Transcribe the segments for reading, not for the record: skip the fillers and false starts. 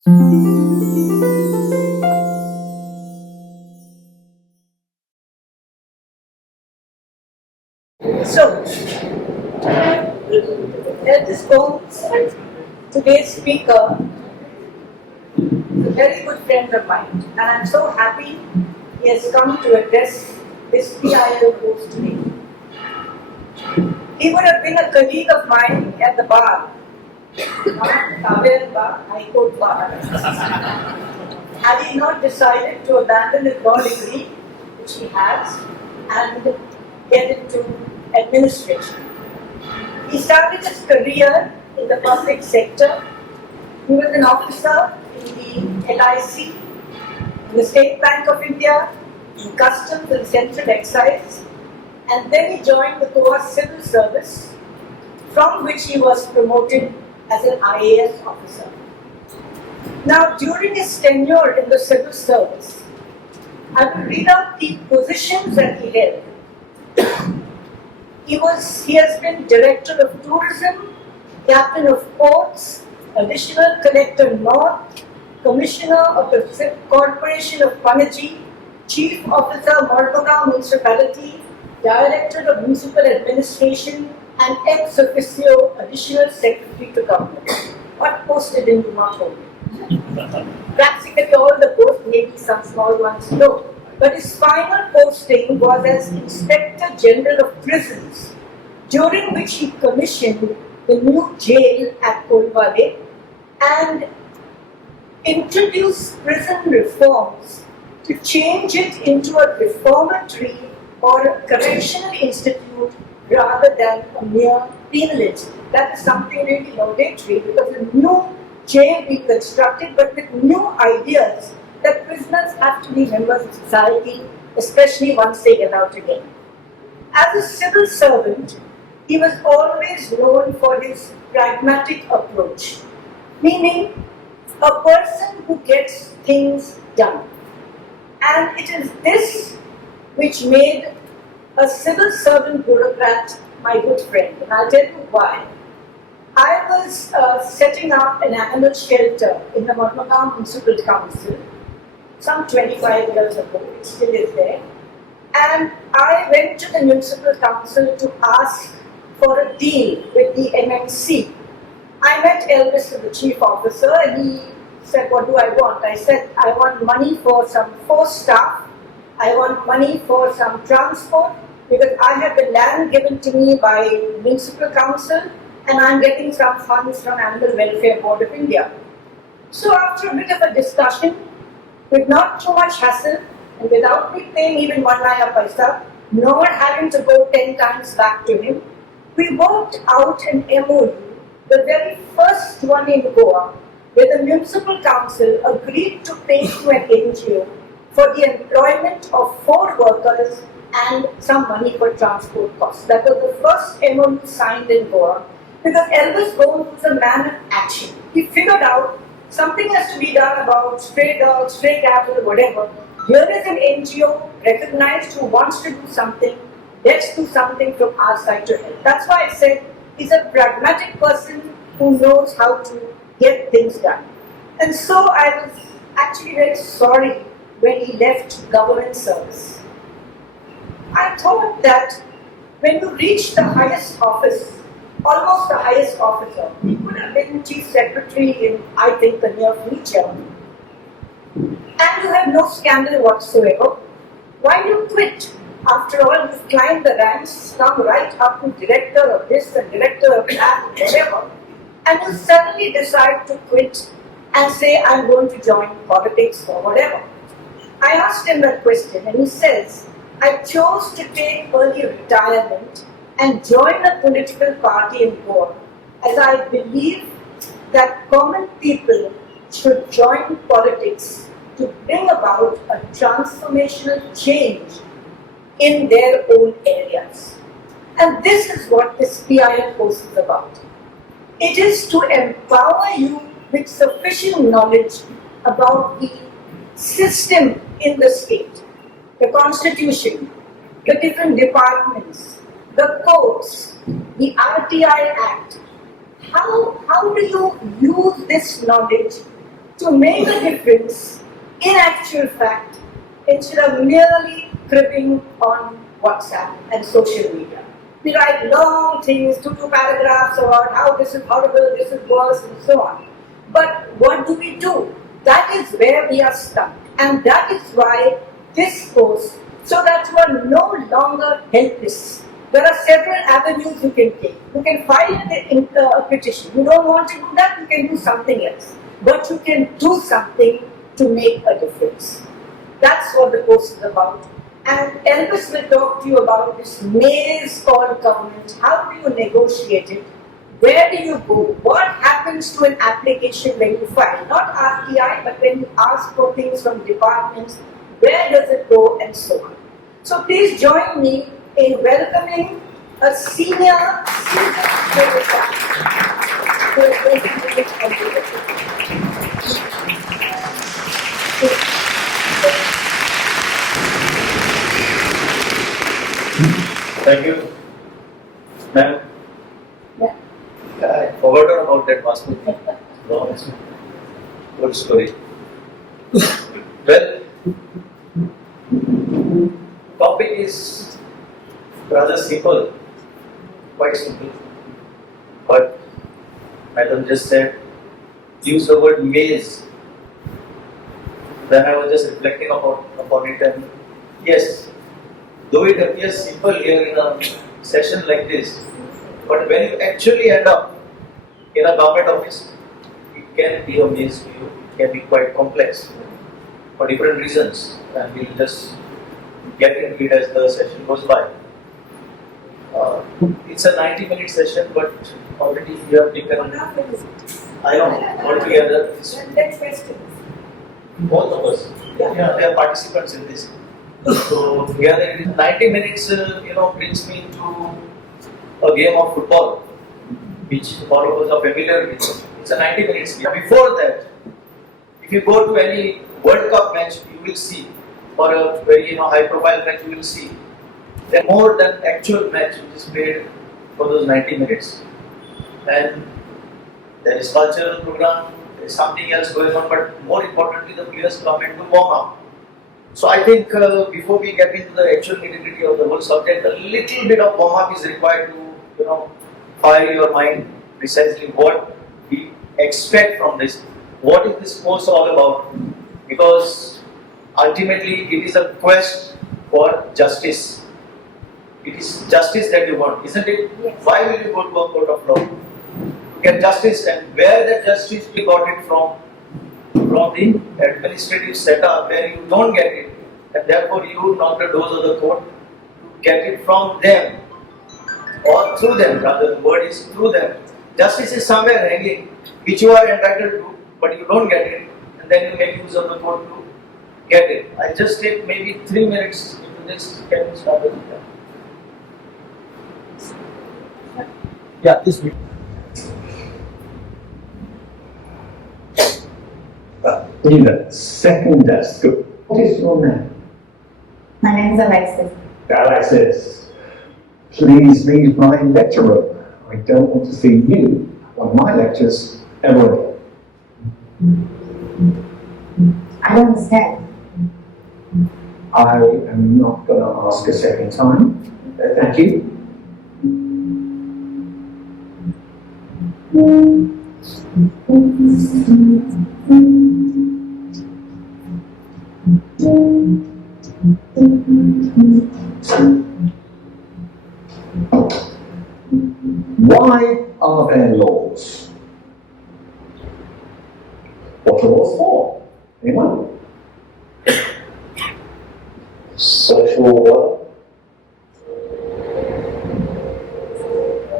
So, Elvis Gomes, today's speaker, is a very good friend of mine, and I'm so happy he has come to address this PIL course today. He would have been a colleague of mine at the bar, High Court Bar, had he not decided to abandon his law degree, which he has, and get into administration. He started his career in the public sector. He was an officer in the LIC, in the State Bank of India, in Customs and Central Excise, and then he joined the Goa Civil Service, from which he was promoted as an IAS officer. Now, during his tenure in the civil service, I will read out the positions that he held. He has been Director of Tourism, Captain of Ports, Additional Collector North, Commissioner of the Corporation of Panaji, Chief Officer, Mapusa Municipality, Director of Municipal Administration, and ex officio Additional Secretary to Government. What post did he not hold? Practically all the posts, maybe some small ones, no. But his final posting was as Inspector General of Prisons, during which he commissioned the new jail at Kolwale and introduced prison reforms to change it into a reformatory or a correctional institute rather than a mere penal institute. That is something really laudatory, because a new jail being constructed, but with new ideas that prisoners have to be members of society, especially once they get out again. As a civil servant, he was always known for his pragmatic approach, meaning a person who gets things done. And it is this which made a civil servant bureaucrat my good friend, and I'll tell you why. I was setting up an animal shelter in the Mapusa Municipal Council some 25 years ago. It still is there. And I went to the Municipal Council to ask for a deal with the MMC. I met Elvis, the chief officer, and he said, "What do I want?" I said, "I want money for some force staff. I want money for some transport, because I have the land given to me by Municipal Council, and I'm getting some funds from Animal Welfare Board of India." So after a bit of a discussion, with not too much hassle, and without me paying even 1 naya paisa, nor having to go 10 times back to him, we worked out an MOU, the very first one in Goa, where the Municipal Council agreed to pay to an NGO for the employment of 4 workers and some money for transport costs. That was the first MOU signed in Goa, because Elvis Gomes was a man of action. He figured out something has to be done about stray dogs, stray cattle, whatever. Here is an NGO recognized who wants to do something. Let's do something from our side to help. That's why I said he's a pragmatic person who knows how to get things done. And so I was actually very sorry when he left government service. I thought that when you reach the highest office, almost the highest officer, he could have been chief secretary in, I think, the near future, and you have no scandal whatsoever. Why do you quit? After all, you've climbed the ranks, come right up to director of this and director of that, whatever, and you suddenly decide to quit and say, "I'm going to join politics" or whatever. I asked him that question, and he says, "I chose to take early retirement and join a political party in Goa, as I believe that common people should join politics to bring about a transformational change in their own areas." And this is what this PIL course is about. It is to empower you with sufficient knowledge about the system in the state, the constitution, the different departments, the courts, the RTI Act. How do you use this knowledge to make a difference in actual fact instead of merely cribbing on WhatsApp and social media. We write long things, two paragraphs about how this is horrible, this is worse, and so on. But what do we do? That is where we are stuck. And that is why this course, so that you are no longer helpless. There are several avenues you can take. You can file a petition. You don't want to do that, you can do something else. But you can do something to make a difference. That's what the course is about. And Elvis will talk to you about this maze called government. How do you negotiate it? Where do you go? What happens to an application when you file? Not RTI, but when you ask for things from departments, where does it go and so on. So please join me in welcoming a senior bureaucrat who is going to do it on the Thank you, ma'am. Yeah. I forgot about that passport. No, good story. Well, topic is rather simple, quite simple. But Madam just said, use the word maze. Then I was just reflecting upon it, and yes, though it appears simple here in a session like this, but when you actually end up in a government office, it can be a maze to you. It can be quite complex for different reasons, and we'll just get into it as the session goes by. It's a 90-minute session, but already we have taken, I know, altogether, Next question. both of us, yeah, we are participants in this. So here 90 minutes, brings me to a game of football, which all of us are familiar with. It's a 90 minutes game. Before that, if you go to any World Cup match, you will see, or a very high-profile match, you will see, there more than actual match which is played for those 90 minutes. And there is cultural program, there is something else going on, but more importantly, the players come in to warm up. So I think before we get into the actual nitty-gritty of the whole subject, a little bit of warm-up is required to, fire your mind precisely what we expect from this. What is this course all about? Because ultimately it is a quest for justice. It is justice that you want, isn't it? Yes. Why will you go to a court of law? To get justice, and where that justice we got it from the administrative setup where you don't get it, and therefore you knock the doors of the court to get it from them or through them, rather the word is through them. Justice is somewhere hanging which you are entitled to, but you don't get it, and then you make use of the court to get it. I just take maybe 3 minutes into this. Can you start with that? Yeah, this week. In the second desk, what is your name? My name is Alexis. Alexis, please leave my lecture room. I don't want to see you on my lectures ever again. I don't understand. I am not going to ask a second time. Thank you. Why are there laws? What are laws for? Anyone? Social what?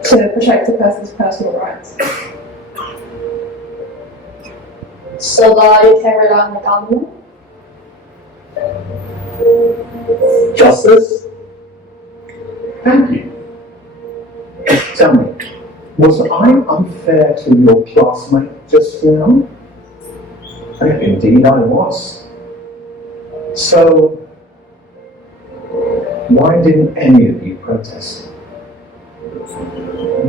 To protect a person's personal rights. So that you can rely on the government? Justice? Thank you. Tell me, was I unfair to your classmate just now? Indeed I was. So, why didn't any of you protest?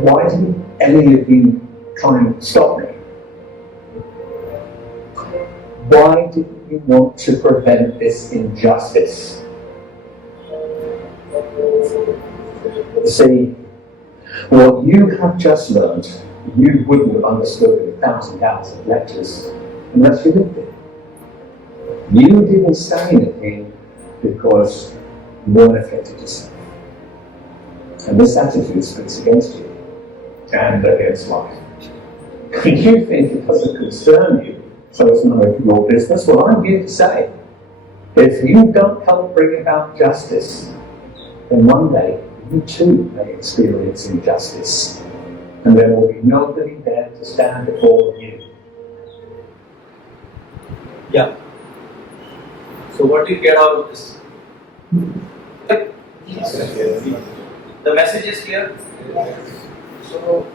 Why didn't any of you try and stop me? Why didn't you want to prevent this injustice? See, what you have just learned, you wouldn't have understood in 1,000 hours of lectures unless you lived it. You didn't stay in it because you weren't affected yourself. And this attitude speaks against you and against life. You think it doesn't concern you, so it's none of your business. Well, I'm here to say, if you don't help bring about justice, then one day you too may experience injustice. And there will be nobody there to stand before you. Yeah. So what do you get out of this? The message is clear. So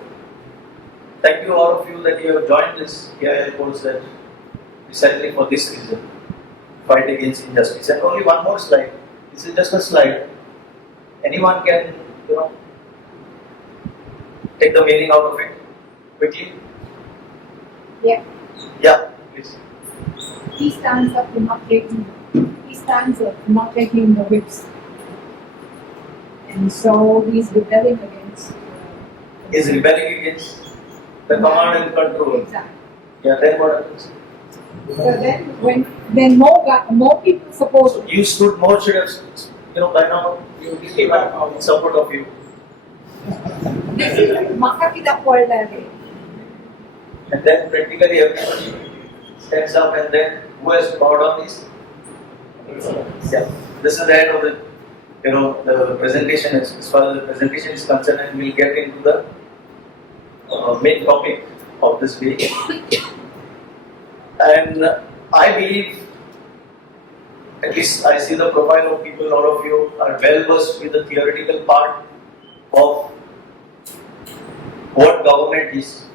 thank you all of you that you have joined this PIL course that precisely for this reason, fight against injustice. And only one more slide. This is just a slide. Anyone can, take the meaning out of it quickly. Yeah. Yeah, please. He stands up to not taking. He stands up to not taking the whips. And so he's rebelling against. Is rebelling against the command and control. Exactly. Yeah, then what happens? So then more people support. You should have, by now you came out in support of you. Makakita po lagi. And then practically everybody stands up and then who has brought on this? Yeah. This is the end of the the presentation as far as the presentation is concerned, and we'll get into the main topic of this day. And I believe, at least I see the profile of people, all of you are well versed with the theoretical part of what government is,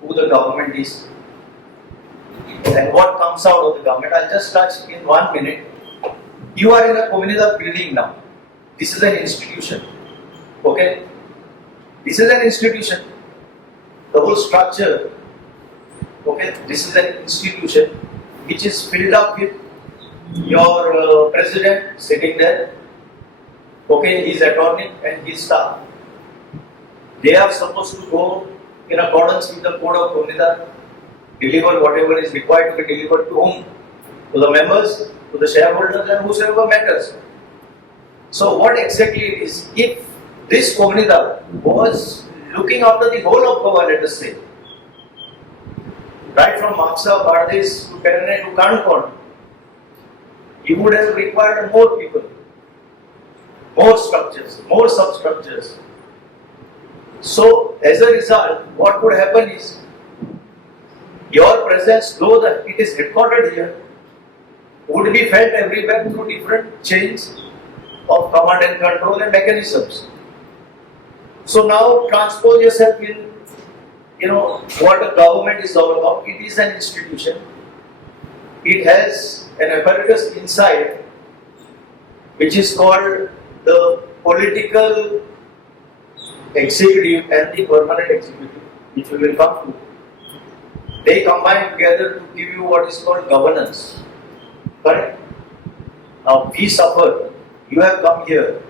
who the government is, and what comes out of the government. I'll just touch in 1 minute. You are in a Comunidade building now. This is an institution. Okay? This is an institution. The whole structure. Okay? This is an institution which is filled up with your president sitting there. Okay? His attorney and his staff. They are supposed to go in accordance with the code of Comunidade, deliver whatever is required to be delivered to whom? To the members, to the shareholders, and whosoever matters. So what exactly it is? If this Comunidade was looking after the whole of Goa, let us say, right from Mapusa, Bardez to Perane to Kankon, you would have required more people, more structures, more substructures. So as a result, what would happen is, your presence, though it is recorded here, would be felt everywhere through different chains of command and control and mechanisms. So now transpose yourself in, what a government is all about. It is an institution. It has an apparatus inside which is called the political executive and the permanent executive, which we will come to. They combine together to give you what is called governance. Correct? Now we suffer. You have come here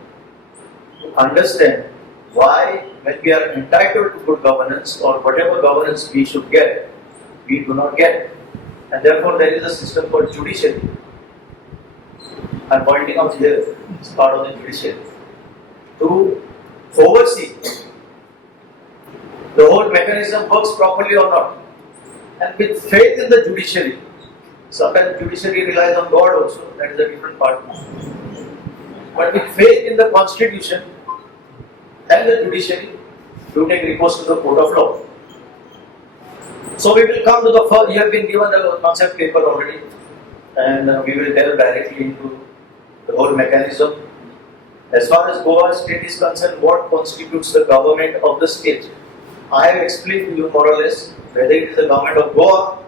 to understand why, when we are entitled to good governance or whatever governance we should get, we do not get. And therefore there is a system called judiciary. I am pointing out here, it's part of the judiciary. To oversee the whole mechanism works properly or not. And with faith in the judiciary, sometimes judiciary relies on God also, that is a different part. But with faith in the constitution and the judiciary, you take recourse to the court of law. So we will come to the first, you have been given the concept paper already, and we will delve directly into the whole mechanism. As far as Goa state is concerned, what constitutes the government of the state? I have explained to you more or less whether it is the government of Goa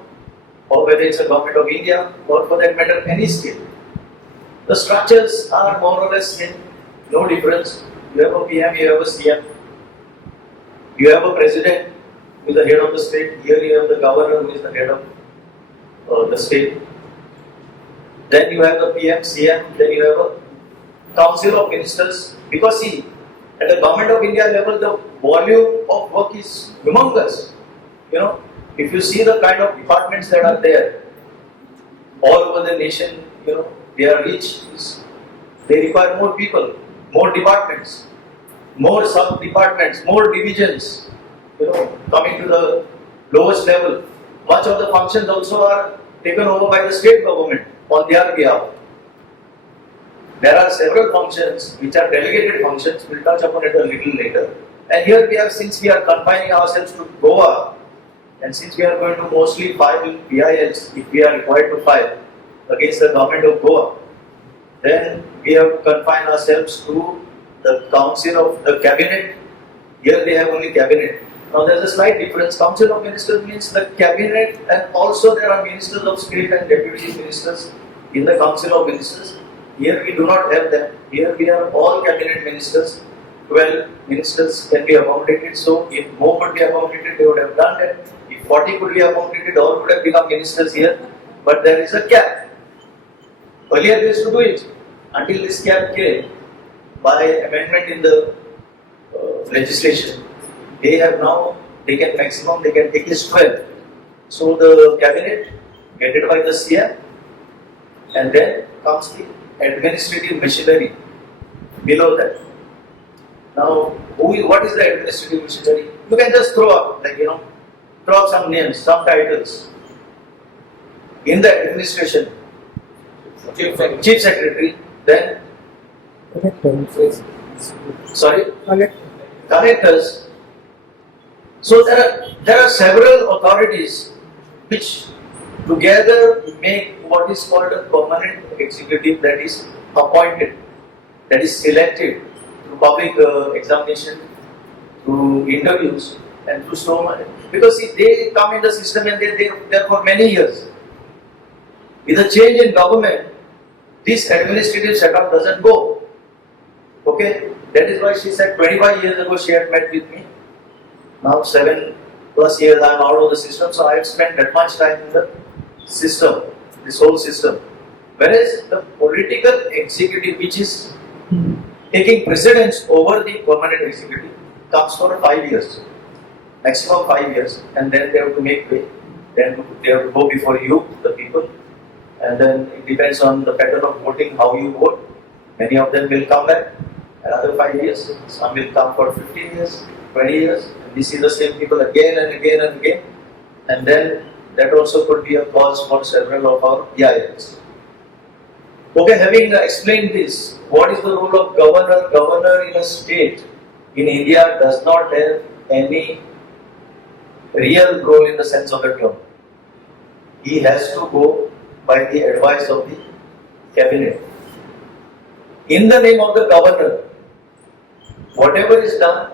or whether it's the government of India or for that matter any state. The structures are more or less same, no difference. You have a PM, you have a CM, you have a president who is the head of the state. Here you have the governor who is the head of the state. then you have the PM, CM, then you have a Council of Ministers. Because see, at the Government of India level, the volume of work is humongous. You know, if you see the kind of departments that are there all over the nation, you know, they are rich. They require more people, more departments, more sub-departments, more divisions, you know, coming to the lowest level. Much of the functions also are taken over by the state government on their behalf. There are several functions which are delegated functions, we'll touch upon it a little later. And here we have, since we are confining ourselves to Goa, and since we are going to mostly file PILs, if we are required to file against the government of Goa, then we have confined ourselves to the Council of the Cabinet. Here they have only Cabinet. Now there is a slight difference. Council of Ministers means the Cabinet, and also there are Ministers of State and Deputy Ministers in the Council of Ministers. Here we do not have them. Here we are all Cabinet Ministers. 12 ministers can be accommodated. So if more could be accommodated, they would have done that. If 40 could be accommodated, all would have become ministers here. But there is a cap. Earlier they used to do it. Until this cap came by amendment in the legislation. They have now taken maximum, they can take is 12. So the cabinet, headed by the CM, and then comes the administrative machinery below that. Now, what is the administrative machinery? You can just throw up, like, you know, throw up some names, some titles. In the administration, Chief Secretary, then collectors. So there are several authorities which together make what is called a permanent executive, that is appointed, that is selected through public examination, through interviews, and through so much. Because see, they come in the system and they are there for many years. With a change in government, this administrative setup doesn't go. Okay, that is why she said 25 years ago she had met with me. Now 7+ years I am out of the system, so I have spent that much time in the system, this whole system. Whereas the political executive, which is taking precedence over the permanent executive, comes for 5 years, maximum 5 years, and then they have to make way. Then they have to go before you, the people, and then it depends on the pattern of voting, how you vote. Many of them will come back another 5 years, some will come for 15 years, 20 years, and we see the same people again and again and again, and then that also could be a cause for several of our PILs. Okay, having explained this, what is the role of governor? Governor in a state in India does not have any real role in the sense of the term. He has to go by the advice of the cabinet. In the name of the governor, whatever is done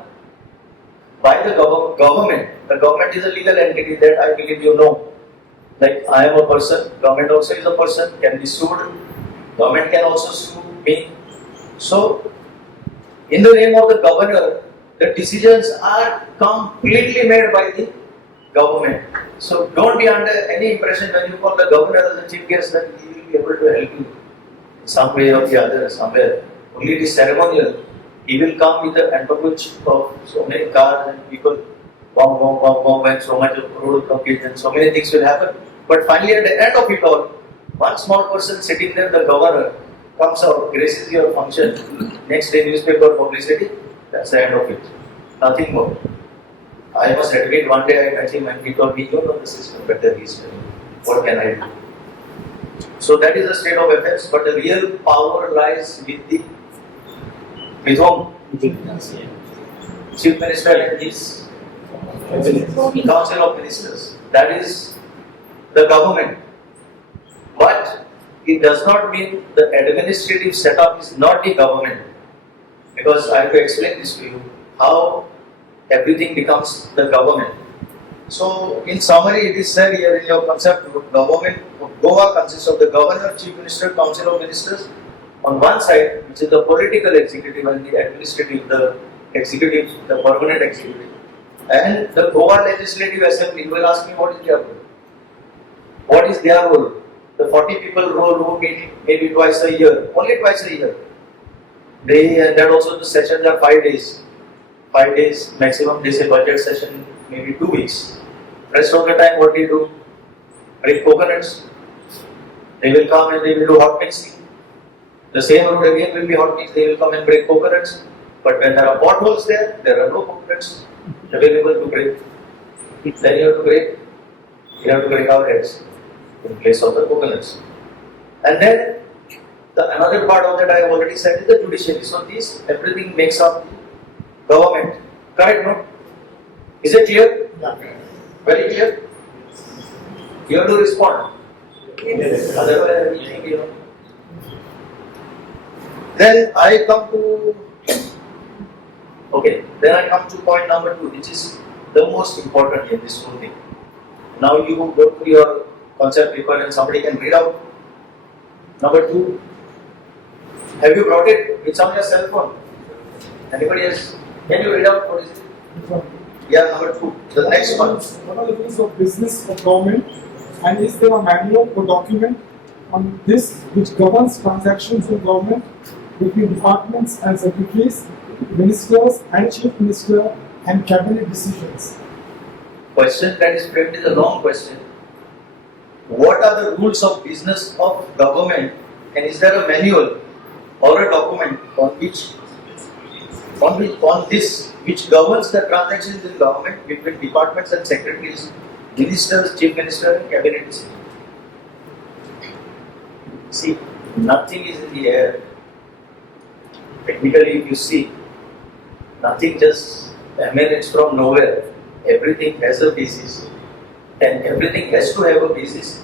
by the government is a legal entity that I believe you know. Like I am a person, government also is a person, can be sued. Government can also sue me. So, in the name of the governor, the decisions are completely made by the government. So, don't be under any impression when you call the governor as a chief guest that he will be able to help you in some way or the other, somewhere. Only it is ceremonial. He will come with the entourage of so many cars and people, bomb, and so much of road blockage and so many things will happen. But finally, at the end of it all, one small person sitting there, the governor, comes out, graces your function, next day newspaper publicity, that's the end of it. Nothing more. I must admit, one day I met him and he told me, you know the system better, he's telling me. What can I do? So that is the state of affairs, but the real power lies with whom? Chief Minister and his Council of Ministers. That is the government. But it does not mean the administrative setup is not the government. Because I have to explain this to you, how everything becomes the government. So, in summary, it is said here in your concept, government of Goa consists of the governor, chief minister, council of ministers on one side, which is the political executive, and the administrative, the executive, the permanent executive. And the Goa Legislative Assembly, you will ask me what is their role? What is their role? the 40 people who meet maybe twice a year, only twice a year. And that also the sessions are 5 days. 5 days maximum, they say budget session, maybe 2 weeks. Rest of the time, what they do? Break coconuts. They will come and they will do hot mixing. The same road again will be hot mixed, they will come and break coconuts. But when there are potholes there are no coconuts available to break. Then you have to break our heads in place of the coconuts. And then another part of that I have already said is the judiciary. So this everything makes up the government. Correct, no? Is it clear? Yeah. Very clear? You have to respond. Yes. Otherwise, everything, Then I come to point number 2, which is the most important in this whole thing. Now you go to your concept paper and somebody can read out. Number 2, have you brought it? It's on your cell phone. Anybody else? Can you read out what is it? Yeah, number 2. The next one. What are the rules of business of government, and is there a manual or document on this which governs transactions in government between departments and secretaries, ministers and chief minister, and cabinet decisions? Question that is framed is a long question. What are the rules of business of government, and is there a manual or a document on this which governs the transactions in government between departments and secretaries, ministers, chief minister, and cabinet decisions? See, nothing is in the air. Technically, if you see, nothing just emanates from nowhere. Everything has a basis, and everything has to have a basis.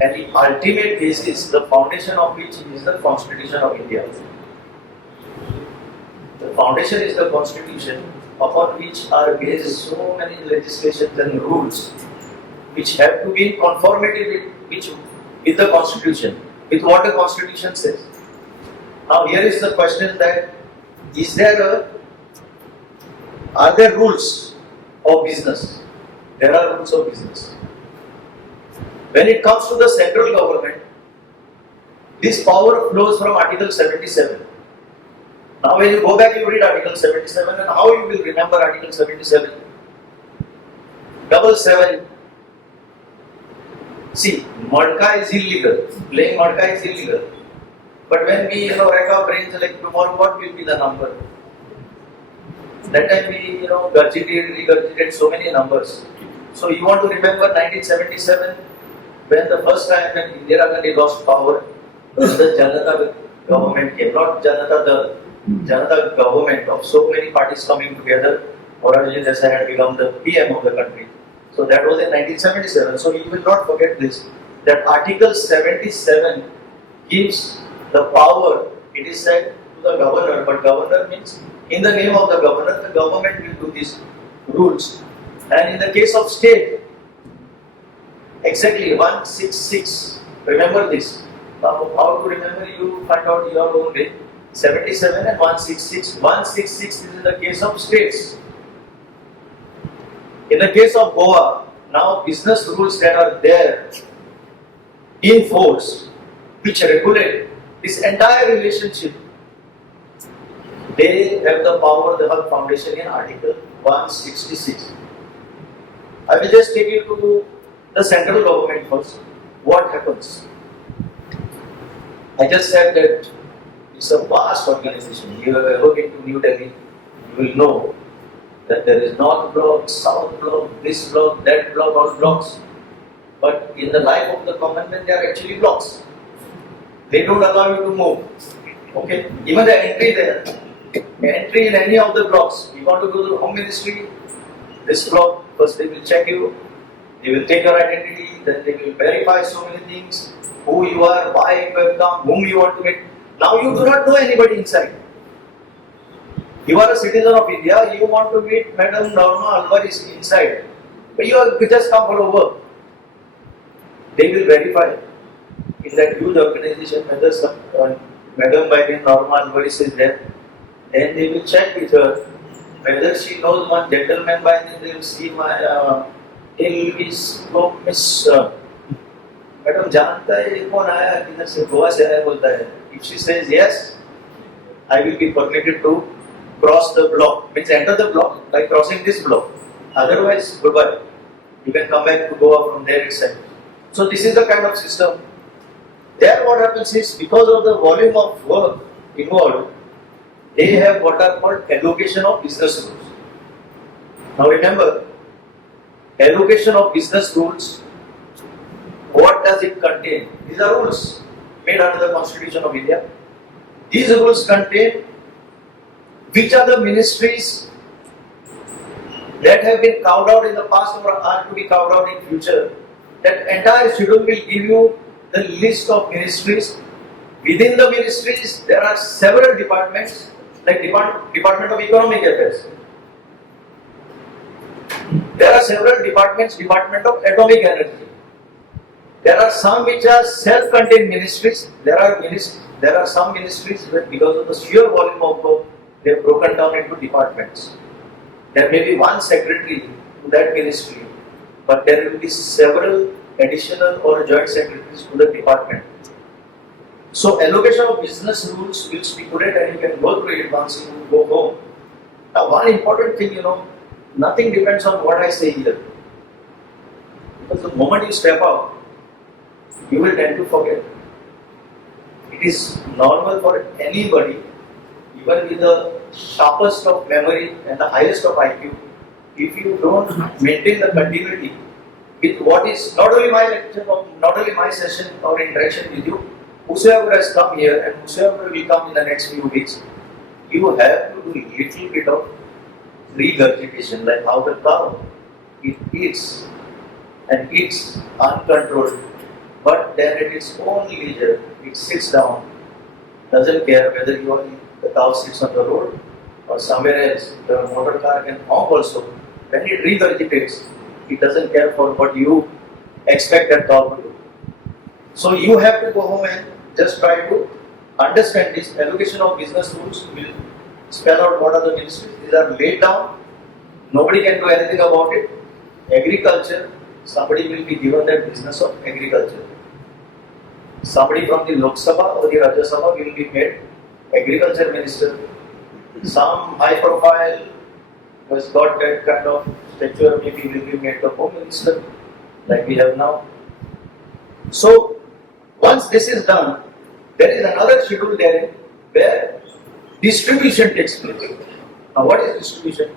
And the ultimate basis, the foundation of which is the Constitution of India. The foundation is the Constitution, upon which are based so many legislations and rules, which have to be in conformity with the Constitution, with what the Constitution says. Now here is the question that, are there rules of business? There are rules of business. When it comes to the central government, this power flows from Article 77. Now when you go back, you read Article 77, and how you will remember Article 77? 777. See, Madka is illegal. Playing Madka is illegal. But when we rack our brains like tomorrow, what will be the number? That time we regurgitated so many numbers. So you want to remember 1977, when the first time when Indira Gandhi lost power, the Janata government came, not Janata Dal, Janata government of so many parties coming together. Morarji Desai had become the PM of the country. So that was in 1977. So you will not forget this, that Article 77 gives the power, it is said, to the governor, but governor means in the name of the governor, the government will do these rules. And in the case of state, exactly 166, remember this. Now, how to remember, you find out your own way. 77 and 166. 166 is in the case of states. In the case of Goa, now business rules that are there in force, which regulate this entire relationship, they have the power, the whole foundation in Article 166. I will just take you to the central government first. What happens? I just said that it's a vast organization. You have ever been to New Delhi, you will know that there is north block, south block, this block, that block, all blocks. But in the life of the common man, they are actually blocks. They don't allow you to move. Okay? Even the entry there, entry in any of the blocks, you want to go to the Home Ministry, this block, first they will check you, they will take your identity, then they will verify so many things, who you are, why you have come, whom you want to meet. Now you do not know anybody inside. You are a citizen of India, you want to meet Madam Norma Alvarez inside, but you have just come for a work. They will verify in that huge organization whether some Madam by name Norma Alvarez is there. Then they will check with her whether she knows one gentleman by name. They will see my Elvis Gomes. Madam जानता है ये कौन आया किधर से गोवा से आया बोलता है. If she says yes, I will be permitted to cross the block, means enter the block by crossing this block. Otherwise, goodbye. You can come back to Goa from there itself. So this is the kind of system. There what happens is, because of the volume of work involved, they have what are called allocation of business rules. Now remember, allocation of business rules, what does it contain? These are rules made under the Constitution of India. These rules contain which are the ministries that have been carved out in the past or are to be carved out in future. That entire schedule will give you the list of ministries. Within the ministries, there are several departments, like Department of Economic Affairs. There are several departments, Department of Atomic Energy. There are some which are self-contained ministries. There are some ministries where, because of the sheer volume of work, they have broken down into departments. There may be one secretary to that ministry, but there will be several additional or joint secretaries to the department. So allocation of business rules will stipulate, and you can go through it once you go home. Now one important thing, nothing depends on what I say here. Because the moment you step out, you will tend to forget. It is normal for anybody, even with the sharpest of memory and the highest of IQ, if you don't maintain the continuity with what is not only my lecture or not only my session or interaction with you, whosoever has come here and whosoever will come in the next few weeks, you have to do a little bit of regurgitation, like how the cow, it eats and eats uncontrolled, but then at its own leisure, it sits down, doesn't care whether the cow sits on the road or somewhere else. The motor car can honk also. When it regurgitates, it doesn't care for what you expect that cow to do. So you have to go home and just try to understand this. Allocation of business rules will spell out what are the ministries. These are laid down. Nobody can do anything about it. Agriculture, somebody will be given that business of agriculture. Somebody from the Lok Sabha or the Rajya Sabha will be made agriculture minister. Some high profile who has got that kind of stature maybe will be made the home minister, like we have now. So once this is done, there is another schedule there where distribution takes place. Now what is distribution?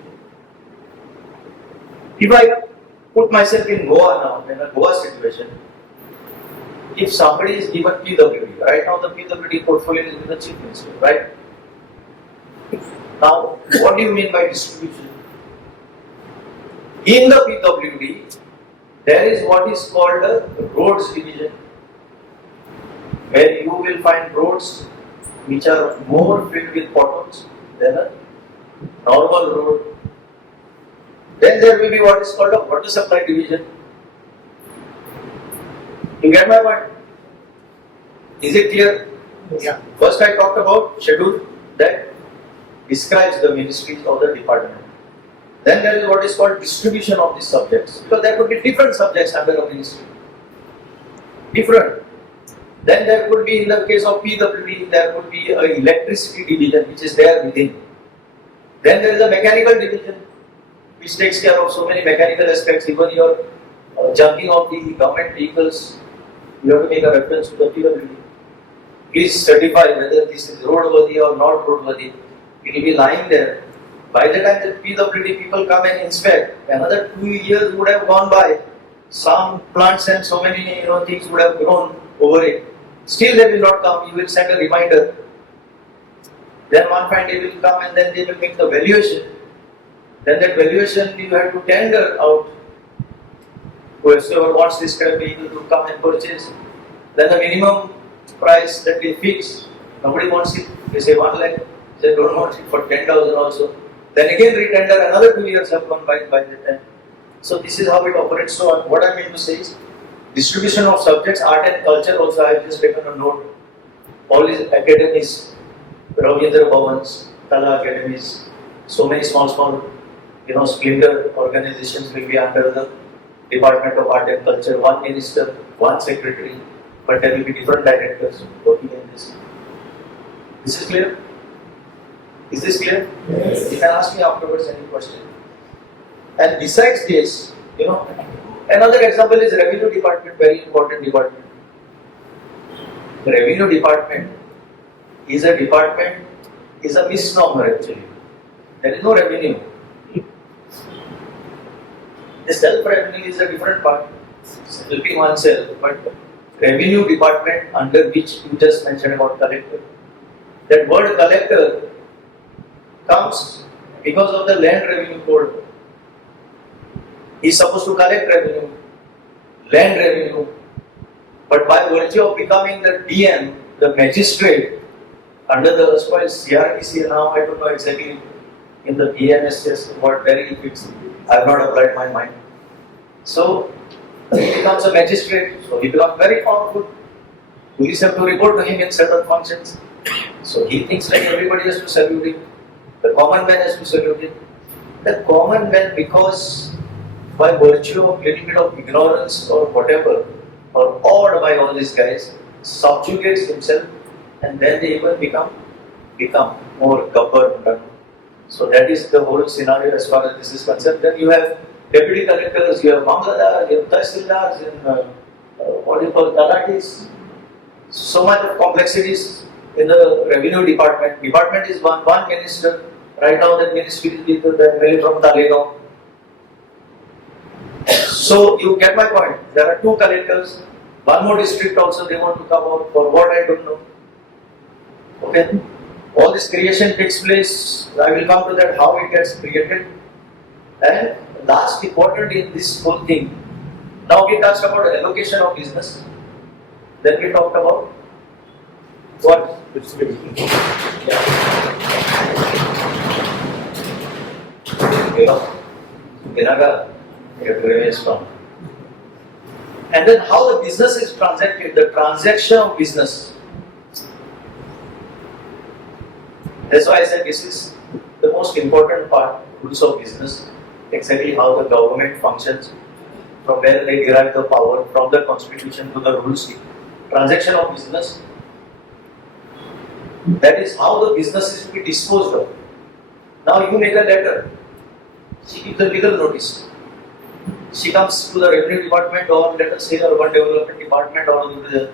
If I put myself in Goa now, in a Goa situation, if somebody is given PWD, right now the PWD portfolio is with the Chief Minister, right? Now, what do you mean by distribution? In the PWD, there is what is called a roads division, where you will find roads which are more filled with potholes than a normal road. Then there will be what is called a water supply division. You get my point? Is it clear? Yeah. First I talked about schedule that describes the ministries of the department. Then there is what is called distribution of the subjects, because there could be different subjects under a ministry. Different. Then there could be, in the case of PWD, there could be an electricity division which is there within. Then there is a mechanical division which takes care of so many mechanical aspects, even your junking of the government vehicles. You have to make a reference to the PWD. Please certify whether this is roadworthy or not roadworthy. It will be lying there. By the time the PWD people come and inspect, another 2 years would have gone by. Some plants and so many things would have grown over it. Still they will not come. You will send a reminder. Then one fine day will come and then they will make the valuation. Then that valuation you have to tender out. Whoever wants this kind of vehicle to come and purchase. Then the minimum price that they fix, nobody wants it. They say 1 lakh. They don't want it for 10,000 also. Then again retender, another 2 years have gone by that time. So this is how it operates. So what I mean to say is, distribution of subjects, art and culture also I have just taken a note. All these academies, Ravindra Bhavans, Kala academies, so many small splinter organizations will be under the Department of Art and Culture, one minister, one secretary, but there will be different directors working in this. This is clear? Is this clear? Yes. You can ask me afterwards any question. And besides this, another example is Revenue Department, very important department. The Revenue Department is a misnomer actually. There is no revenue. The self-revenue is a different part, helping oneself, but Revenue Department under which you just mentioned about collector. That word collector comes because of the Land Revenue Code. He is supposed to collect revenue, land revenue, but by virtue of becoming the DM, the magistrate, under the erstwhile CRTC, now I don't know exactly in the PNSS what very fixed. I have not applied my mind. So he becomes a magistrate, so he becomes very powerful. Police have to report to him in certain functions. So he thinks like everybody has to salute him. The common man has to salute him. The common man, because by virtue of little bit of ignorance or whatever, or awed by all these guys, subjugates himself, and then they even become more gabbar. So that is the whole scenario as far as this is concerned. Then you have deputy collectors, you have mamladars, you have tahsildars, what you call talatis. So much of complexities in the revenue department. Department is one minister. Right now that ministry is with the MLA from Talegaon. So you get my point. There are two collectors. One more district also they want to come out. For what I don't know. Okay. All this creation takes place. I will come to that how it gets created. And last important in this whole thing. Now we talked about allocation of business. Then we talked about what? And then how the business is transacted, the transaction of business. That's why I said this is the most important part, rules of business, exactly how the government functions, from where they derive the power, from the constitution to the rules. Transaction of business, that is how the business is to be disposed of. Now you make a letter, she gives a legal notice. She comes to the revenue department or let us say urban development department or to the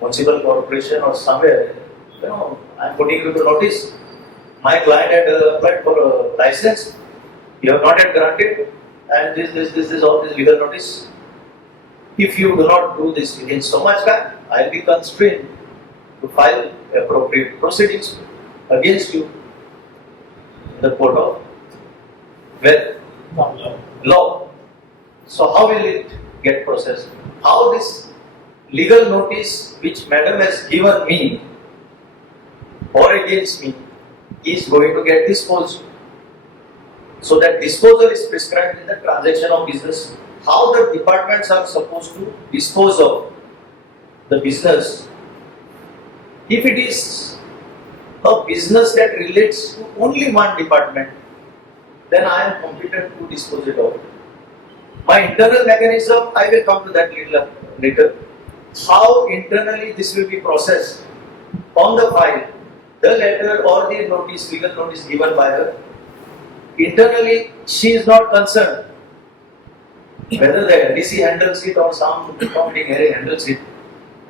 municipal corporation or somewhere. I am putting you to notice. My client had applied for a license. You have not yet granted, and this is all this legal notice. If you do not do this within so much time, I will be constrained to file appropriate proceedings against you in the court of law. So how will it get processed? How this legal notice which madam has given me or against me is going to get disposed? So that disposal is prescribed in the transaction of business. How the departments are supposed to dispose of the business. If it is a business that relates to only one department, then I am competent to dispose it of. My internal mechanism, I will come to that later. How internally this will be processed on the file, the letter or the notice, legal notice given by her. Internally, she is not concerned whether the LDC handles it or some accounting area handles it.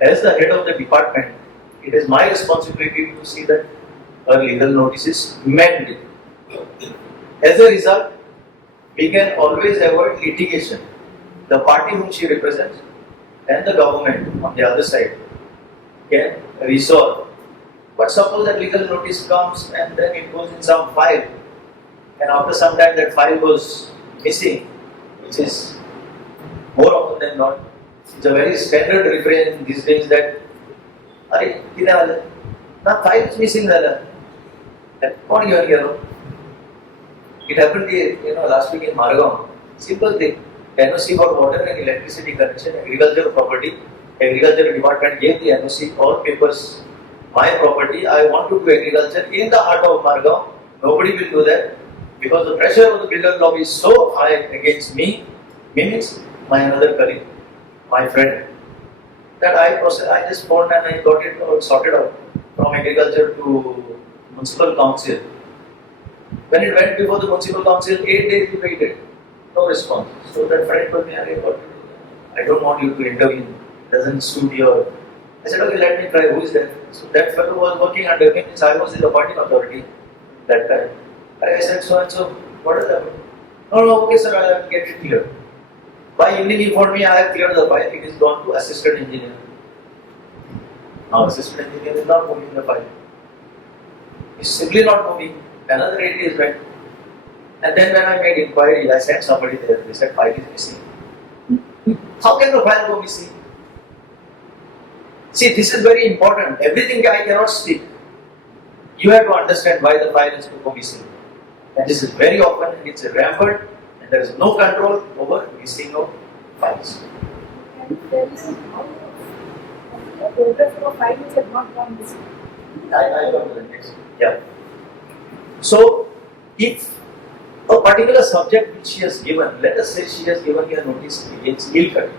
As the head of the department, it is my responsibility to see that her legal notice is met with. As a result, we can always avoid litigation. The party whom she represents and the government on the other side can resolve. But suppose that legal notice comes and then it goes in some file, and after some time that file goes missing, which is more often than not. It's a very standard refrain these days that "Arey, kya wala? Na file is missing wala." What you are here? It happened last week in Margam. Simple thing. NOC for water and electricity connection, agriculture property. Agriculture department gave the NOC, all papers, my property. I want to do agriculture in the heart of Margam. Nobody will do that because the pressure of the builder lobby is so high against me. Means my another colleague, my friend, that I just phoned and I got it all sorted out from agriculture to municipal council. When it went before the municipal council, 8 days we waited, no response. So that friend told me, I don't want you to intervene, it doesn't suit your. I said, okay, let me try, who is that? So that fellow was working under me, means I was the appointing authority that time. I said, so and so, what is happening? No, okay sir, I will get it cleared. By evening he informed me, I have cleared the file, it is gone to assistant engineer. Now assistant engineer is not moving the file. It's simply not moving. Another 8 days went. And then when I made inquiry, I sent somebody there, they said file is missing. How can the file go missing? See, this is very important. Everything I cannot speak. You have to understand why the file is to go missing. And this is very often, it's rampant, and there is no control over missing of files. And there is how the progress of a file has not gone missing. I come to the next. Yeah. So, if a particular subject which she has given, let us say she has given me a notice against ill cutting.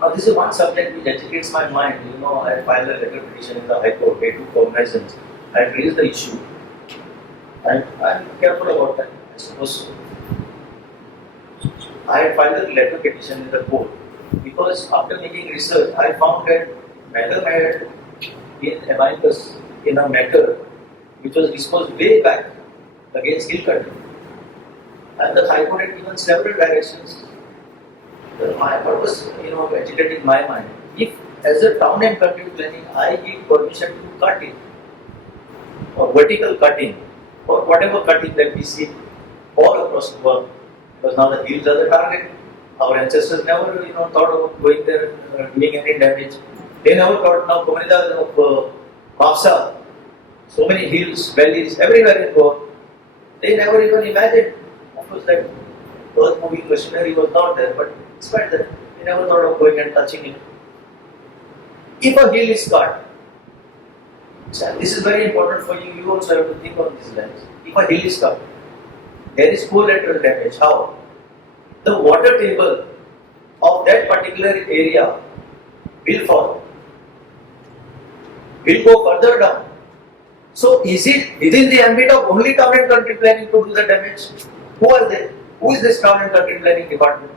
Now, this is one subject which agitates my mind. You know, I filed a letter petition in the High Court, I took cognizance, I raised the issue. And I am careful about that, I suppose so. I had filed a letter petition in the court because after making research, I found that Madam had been amicus in a matter which was disposed way back against ill cutting. And the High Court had given several directions. My purpose, agitating my mind. If, as a town and country planning, I give permission to cut it, or vertical cutting, or whatever cutting that we see all across the world, because now the hills are the target. Our ancestors never, thought of going there, doing any damage. They never thought. Now, Comunidade of Mapusa, so many hills, valleys, everywhere in Goa, they never even imagined. Of course, that earth-moving machinery was not there, but despite that, they never thought of going and touching it. If a hill is cut, so this is very important for you, you also have to think on these lines. If a hill is cut, there is collateral damage. How? The water table of that particular area will fall, will go further down. So, is it within the ambit of only town and country planning to do the damage? Who are they? Who is this town and country planning department?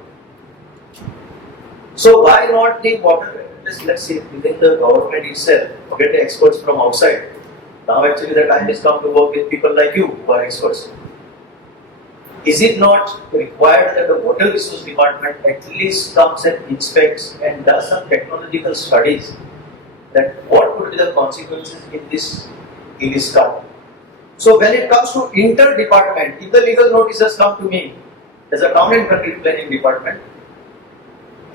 So, why not the water? Let's see, within the government itself, forget the experts from outside. Now, actually, the time has come to work with people like you who are experts. Is it not required that the water resource department at least comes and inspects and does some technological studies that what could be the consequences in this town? So when it comes to inter-department, if the legal notices come to me as a town and country planning department,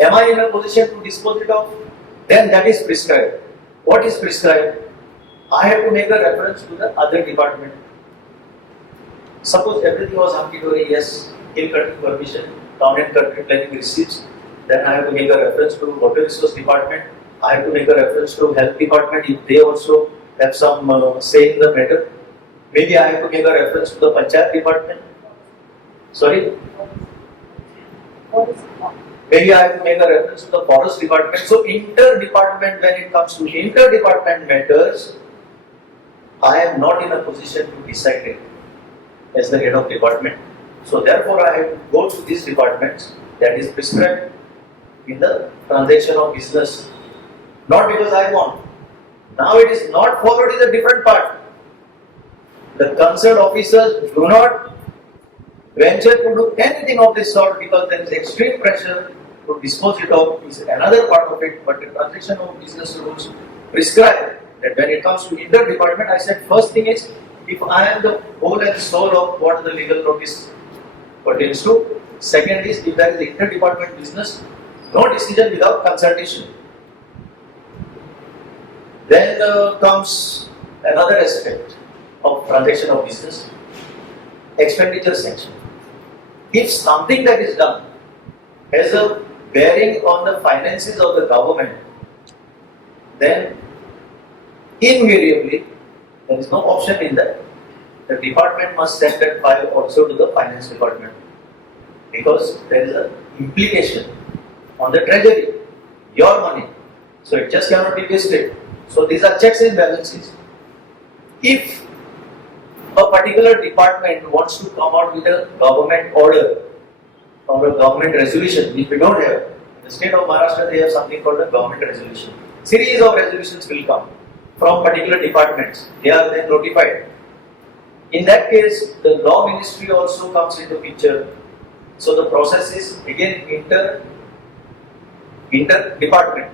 am I in a position to dispose it off? Then that is prescribed. What is prescribed? I have to make a reference to the other department. Suppose everything was hunky-dory, yes, hill cutting permission, town and country planning receipts, then I have to make a reference to water resource department, I have to make a reference to health department if they also have some say in the matter. Maybe I have to make a reference to the panchayat department. Sorry? Maybe I have to make a reference to the forest department. So inter-department, when it comes to inter-department matters, I am not in a position to decide it as the head of department. So therefore I have to go to these departments that is prescribed in the transaction of business. Not because I want. Now it is not followed in a different part. The concerned officers do not venture to do anything of this sort because there is extreme pressure to dispose it off is another part of it, but the transaction of business rules prescribe that when it comes to inter-department, I said first thing is, if I am the whole and soul of what the legal notice pertains to. Second is, if there is inter-department business, no decision without consultation. Then comes another aspect of transaction of business, expenditure section. If something that is done has a bearing on the finances of the government, then invariably there is no option in that. The department must send that file also to the finance department. because there is an implication on the treasury, your money. So it just cannot be wasted. So these are checks and balances. If a particular department wants to come out with a government order or a government resolution, which we don't have, in the state of Maharashtra they have something called a government resolution. Series of resolutions will come from particular departments. They are then notified. In that case, the law ministry also comes into picture. So the process is again inter-department.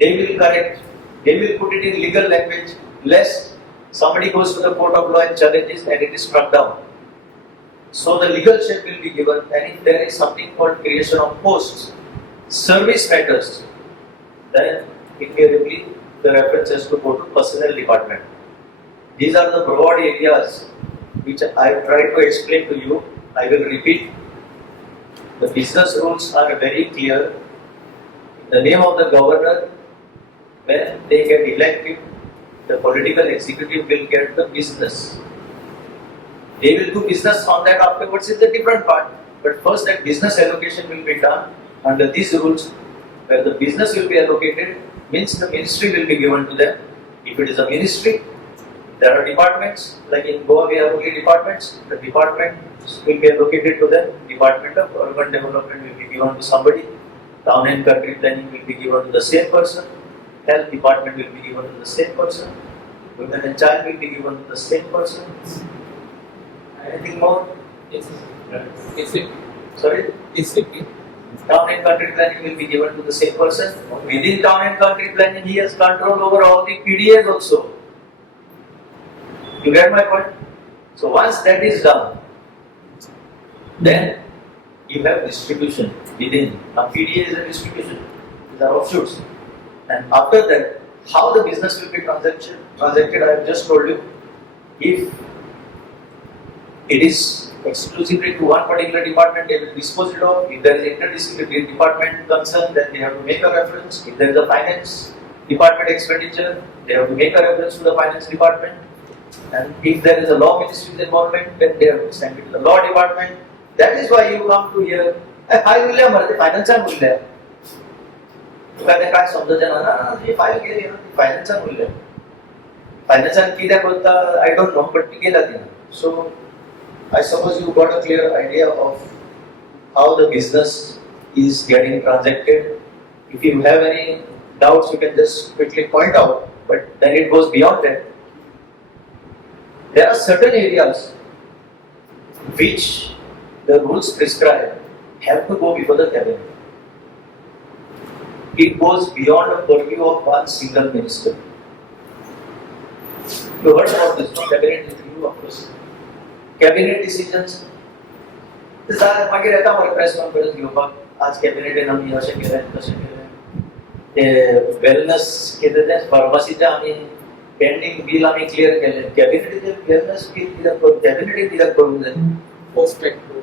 They will correct, they will put it in legal language, lest somebody goes to the court of law and challenges and it is struck down. So the legal shape will be given, and if there is something called creation of posts, service matters, then invariably the reference has to go to personnel department. These are the broad areas which I have tried to explain to you. I will repeat. The business rules are very clear. In the name of the governor, when they get elected, the political executive will get the business. They will do business on that afterwards is a different part. But first that business allocation will be done under these rules, where the business will be allocated, means the ministry will be given to them. If it is a ministry, there are departments, like in Goa we have only departments, the department will be allocated to them. Department of Urban Development will be given to somebody, Town and Country Planning will be given to the same person, Health Department will be given to the same person, Women and Child will be given to the same person. Anything more? Yes. SAP. Sorry? SAP. Town and Country Planning will be given to the same person. Within Town and Country Planning, he has control over all the PDAs also. You get my point? So once that is done, then you have distribution within. Now PDA is a distribution. These are offshoots. And after that, how the business will be transacted, I have just told you. If it is exclusively to one particular department, they will dispose it off. If there is interdisciplinary department concern, then they have to make a reference. If there is a finance department expenditure, they have to make a reference to the finance department. And if there is a law ministry's involvement, then they have to send it to the law department. That is why you come to hear, file मिळल्या मरे फायनान्सचा मूल्य तुका काय समजते ना ही file गेली ना फायनान्सचा मूल्य फायनान्सान कित्याक करता आय डोंट नो बट ती गेला ती सो I suppose you got a clear idea of how the business is getting transacted. If you have any doubts, you can just quickly point out, but then it goes beyond that. There are certain areas which the rules prescribe have to go before the cabinet. It goes beyond the purview of one single minister. You heard about this, no? Cabinet review, of course. Cabinet decisions. मागीर येता मरे press conference घेवपाक आज कॅबिनेटीन आमी अशें केलें तशें केलें ते वेलनेस कितें तें फार्मसीचें आमी पेंडींग बील आमी क्लियर केलें कॅबिनेटीचें वेलनेस बील कित्याक करूं कॅबिनेटीन कित्याक करूंक जाय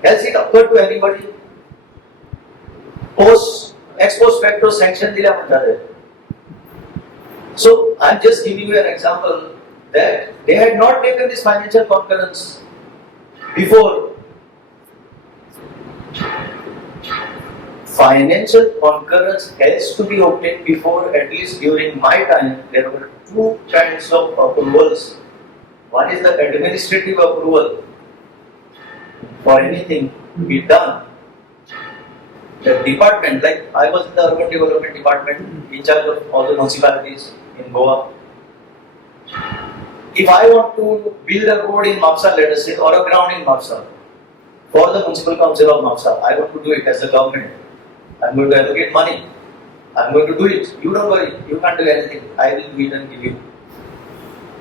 Has it occurred to anybody? Ex post facto sanction दिल्या म्हणटाले. So I'm just giving you an example that they had not taken this financial concurrence before. Financial concurrence has to be obtained before, at least during my time, there were two kinds of approvals. One is the administrative approval for anything to be done. The department, like I was in the urban development department in charge of all the municipalities in Goa. If I want to build a road in Mapusa, let us say, or a ground in Mapusa, for the municipal council of Mapusa, I want to do it as a government. I'm going to allocate money. I'm going to do it. You don't worry. You can't do anything. I will do it and give you.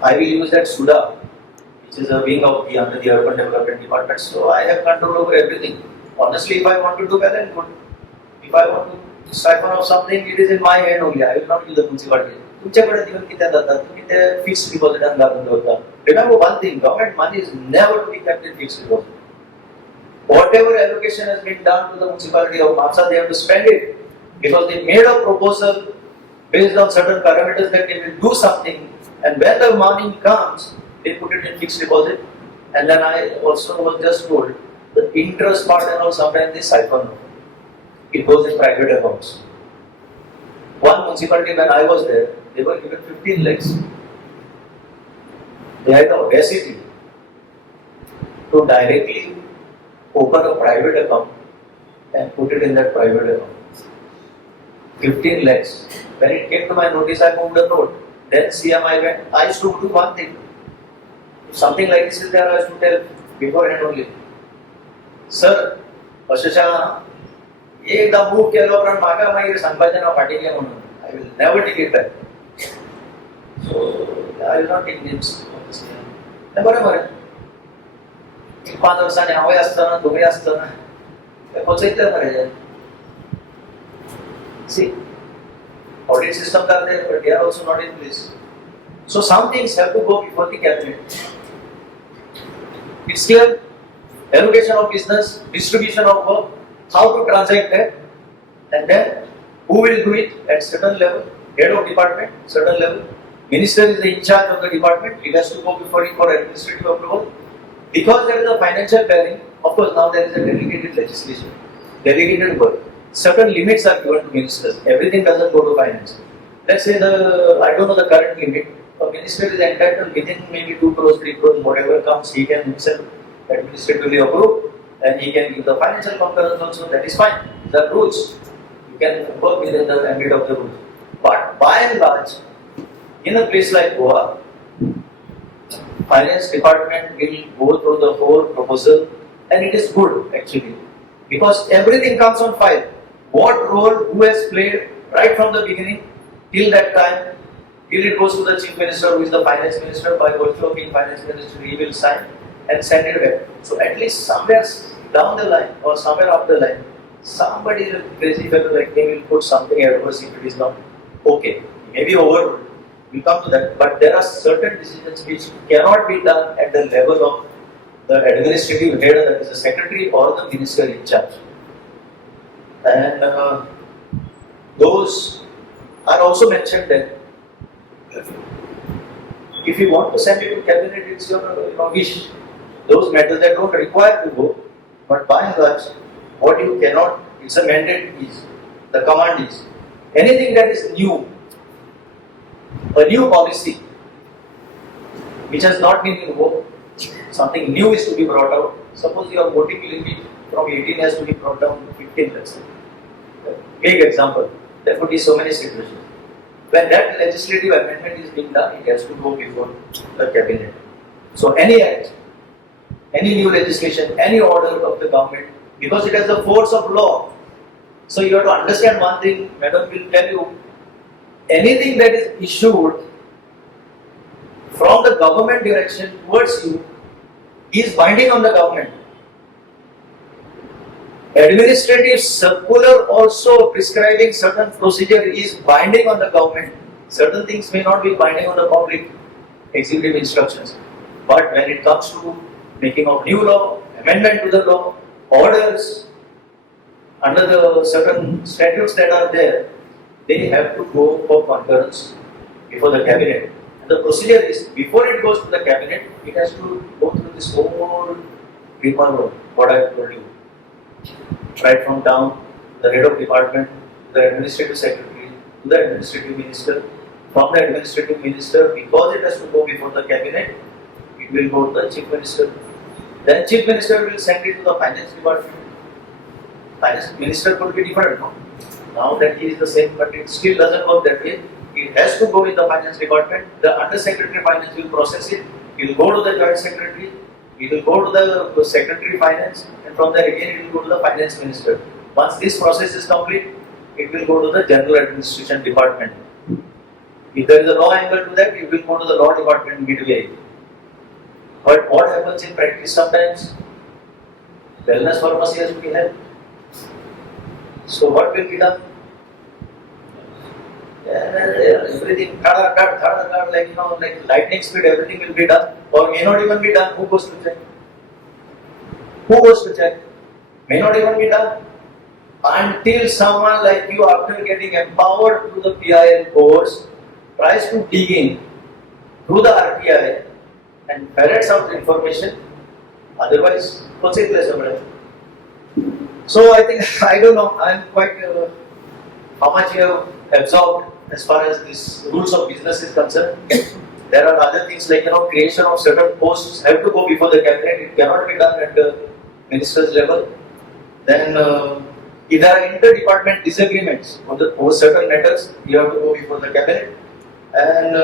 I will use that SUDA, which is a wing of the under the urban development department. So I have control over everything. Honestly, if I want to do well and good, if I want to siphon off something, it is in my hand only. I will not use the municipality. तुमच्याकडे दिवस किती जातात तुम्ही ते fix डिपॉझिटान घालून दवरता. Remember one thing, government money is never to be kept in fixed deposit. Whatever allocation has been done to the municipality of Mapusa, they have to spend it because they made a proposal based on certain parameters that they will do something, and when the money comes, they put it in fixed deposit. And then I also was just told The interest part and all sometimes they siphon. It goes in private accounts. One municipality when I was there, they were given 15 lakhs. They had the audacity to directly open a private account and put it in that private account. 15 lakhs. When it came to my notice, I moved the note. Then CMI went. I used to do one thing. If something like this is there, I used to tell beforehand only. Sir, Ashasha, एकदा move केलो पण म्हाका मागीर सांगपाचें ना फाटीं घे म्हणून. I will never take it back. So I will not take names. बरोबर आहे. 5 वर्सांनी हांवूय आसतना तुमीय आसतना ते पोचयतले मरे. See, audit systems are there, but they are also not in place. So some things have to go before the cabinet. It's clear. Allocation of business, distribution of work, how to transact that, and then who will do it at certain level, head of department, certain level. Minister is in charge of the department, it has to go before it for administrative approval. Because there is a financial bearing, of course now there is a delegated legislation, delegated work. Certain limits are given to ministers, everything doesn't go to finance. Let's say I don't know the current limit, a minister is entitled within maybe 2 crores, 3 crores, whatever comes, he can himself administratively approve, and he can give the financial concurrence also, that is fine. These are rules. You can work within the ambit of the rules. But by and large, in a place like Goa, finance department will go through the whole proposal, and it is good actually, because everything comes on file. What role who has played right from the beginning till that time, till it goes to the chief minister, who is the finance minister. By virtue of being finance minister, he will sign and send it back. So at least somewhere down the line or somewhere up the line, somebody, a crazy fellow like me, will put something adverse if it is not okay. Maybe overruled. We'll come to that. But there are certain decisions which cannot be done at the level of the administrative head, that is the secretary or the minister in charge. And those are also mentioned there. If you want to send it to cabinet, it's your wish. Those matters that don't require to go, but by and large, what you cannot, it's a mandate is, the command is, anything that is new, a new policy, which has not been invoked, something new is to be brought out. Suppose your voting limit from 18 has to be brought down to 15, let's say. Big example, there could be so many situations. When that legislative amendment is being done, it has to go before the cabinet. So any act, any new legislation, any order of the government, because it has the force of law. So you have to understand one thing, Madam will tell you, anything that is issued from the government direction towards you is binding on the government. Administrative circular also prescribing certain procedure is binding on the government. Certain things may not be binding on the public, executive instructions. But when it comes to making of new law, amendment to the law, orders, under the certain statutes that are there, they have to go for concurrence before the cabinet. And the procedure is, before it goes to the cabinet, it has to go through this whole rigmarole, what I have told you. Right from down, the head of department, the administrative secretary, to the administrative minister. From the administrative minister, because it has to go before the cabinet, it will go to the chief minister. Then chief minister will send it to the finance department. Finance minister could be different, no? Now that he is the same, but it still doesn't work that way. It has to go with the finance department. The undersecretary finance will process it. It will go to the joint secretary. It will go to the secretary finance, and from there again it will go to the finance minister. Once this process is complete, it will go to the general administration department. If there is a law angle to that, it will go to the law department midway. But what happens in practice sometimes? Wellness pharmacy has to be held. So what will be done? Everything, like like lightning speed, everything will be done, or may not even be done. Who goes to check? Who goes to check? May not even be done until someone like you, after getting empowered through the PIL course, tries to dig in through the RTI and ferrets out the information. Otherwise, what's it place over there? So I think, I don't know, I'm quite, how much you have absorbed as far as this rules of business is concerned. There are other things like, creation of certain posts have to go before the cabinet. It cannot be done at the minister's level. Then, if there are inter-department disagreements over certain matters, you have to go before the cabinet. And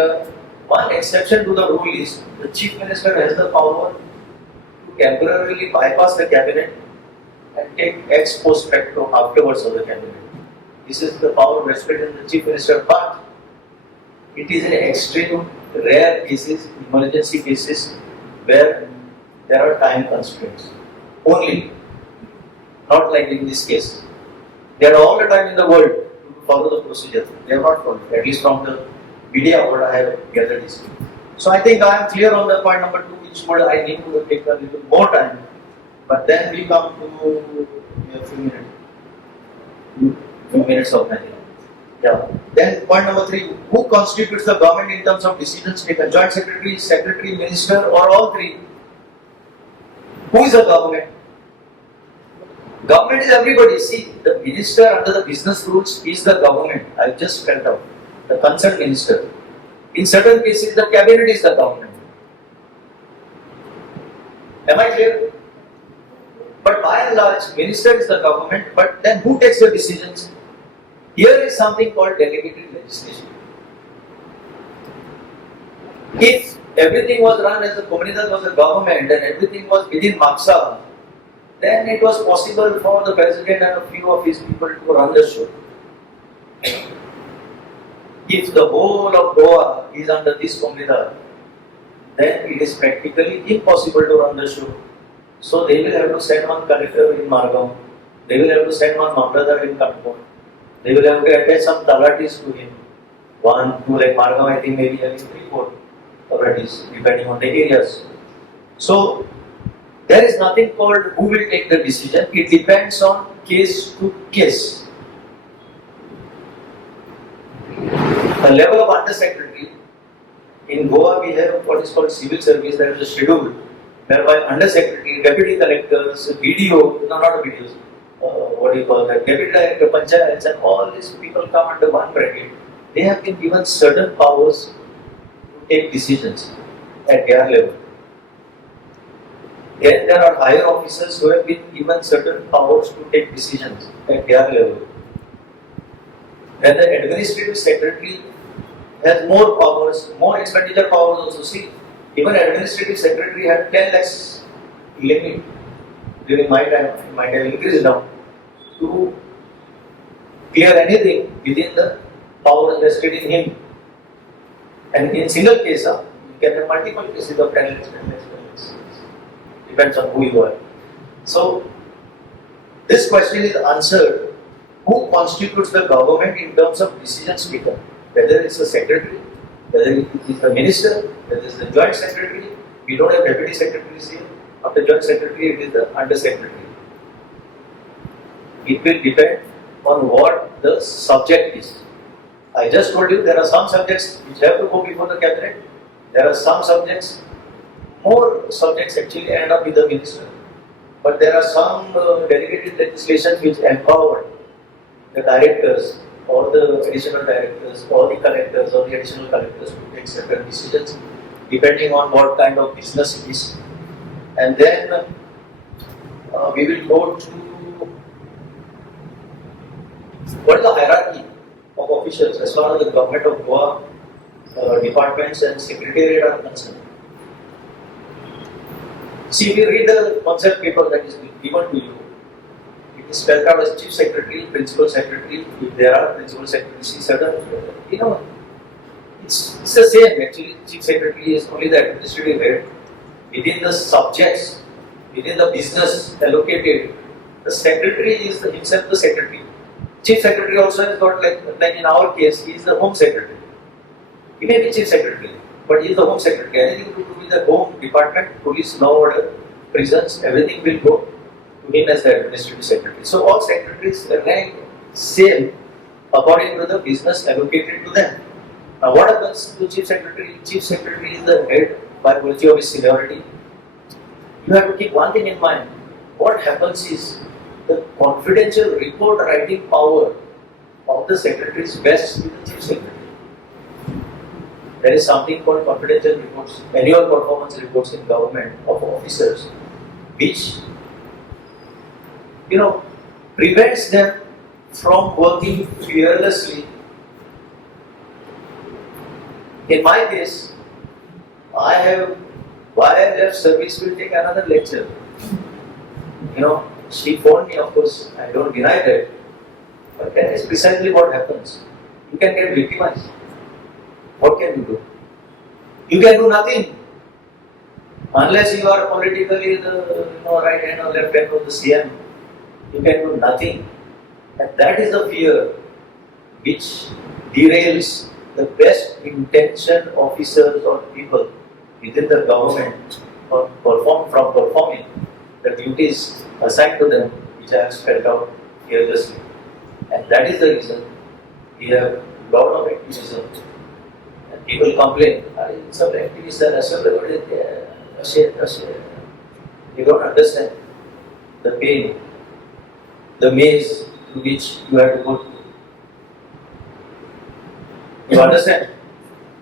one exception to the rule is the chief minister has the power to temporarily bypass the cabinet and take ex post facto afterwards of the cabinet. This is the power vested in the chief minister, but it is in extreme, rare cases, emergency cases, where there are time constraints. Only, not like in this case. They are all the time in the world to follow the procedure. They have not followed, at least from the media what I have gathered is. So I think I am clear on the point number 2, which would I need to take a little more time. But then we come to a few minutes of time. Yeah. Then point number 3, who constitutes the government in terms of decisions taken? Joint secretary, secretary, minister, or all three? Who is the government? Government is everybody. See, the minister under the business rules is the government. I just spelled out. The concerned minister. In certain cases, the cabinet is the government. Am I clear? But by and large, minister is the government, but then who takes the decisions? Here is something called delegated legislation. If everything was run as the Comunidad was a government and everything was within Mapusa, then it was possible for the president and a few of his people to run the show. If the whole of Goa is under this Comunidad, then it is practically impossible to run the show. So they will have to send one collector in Margao, they will have to send one Mamladar in Katpur, they will have to attach some talatis to him. 1, 2, like Margao, I think maybe having 3, 4 talatis, depending on the areas. So there is nothing called who will take the decision, it depends on case to case. The level of undersecretary, in Goa we have what is called civil service, there is a schedule whereby undersecretary, deputy collectors, BDO, no not BDOs, what do you call that, deputy director, panchayats, and all these people come under one bracket. They have been given certain powers to take decisions at their level. Then there are higher officers who have been given certain powers to take decisions at their level. Then the administrative secretary has more powers, more expenditure powers also. See, even administrative secretary had 10 lakhs limit during my time, it might have increased now, to clear anything within the powers vested in him. And in single case, you can have multiple cases of 10 lakhs, 10 lakhs, 10 lakhs. Depends on who you are. So, this question is answered. Who constitutes the government in terms of decisions taken? Whether it's a secretary, whether it is the minister, whether it's the joint secretary. We don't have deputy secretaries here. After joint secretary, it is the under secretary. It will depend on what the subject is. I just told you there are some subjects which have to go before the cabinet. There are some subjects, more subjects actually end up with the minister. But there are some delegated legislation which empower the directors or the additional directors or the collectors or the additional collectors to take certain decisions depending on what kind of business it is. And then we will go to what is the hierarchy of officials as far as the government of Goa departments and secretariat are concerned. See, we read the concept paper that is given to you. It is spelled out as chief secretary, principal secretary. If there are principal secretaries, certain, it's the same actually. Chief secretary is only the administrative head. Within the subjects, within the business allocated, the secretary is himself the secretary. Chief secretary also has got like in our case, he is the home secretary. He may be chief secretary, but he is the home secretary. Anything to do with the home department, police, law order, prisons, everything will go to him as the administrative secretary. So all secretaries rank same according to the business allocated to them. Now what happens to chief secretary? Chief secretary is the head by virtue of his seniority. you have to keep one thing in mind. What happens is the confidential report writing power of the secretary is best with the chief secretary. There is something called confidential reports, annual performance reports in government of officers, which prevents them from working fearlessly. In my case, why I left service will take another lecture. She phoned me, of course, I don't deny that. But that is precisely what happens. You can get victimized. What can you do? You can do nothing. Unless you are politically the right hand or left hand of the CM, you can do nothing. And that is the fear which derails the best intentioned officers or people within the government from performing the duties assigned to them, which I have spelled out fearlessly. And that is the reason we have a lot of activism. And people complain, some activists are you don't understand the pain, the maze to which you have to go through. You understand?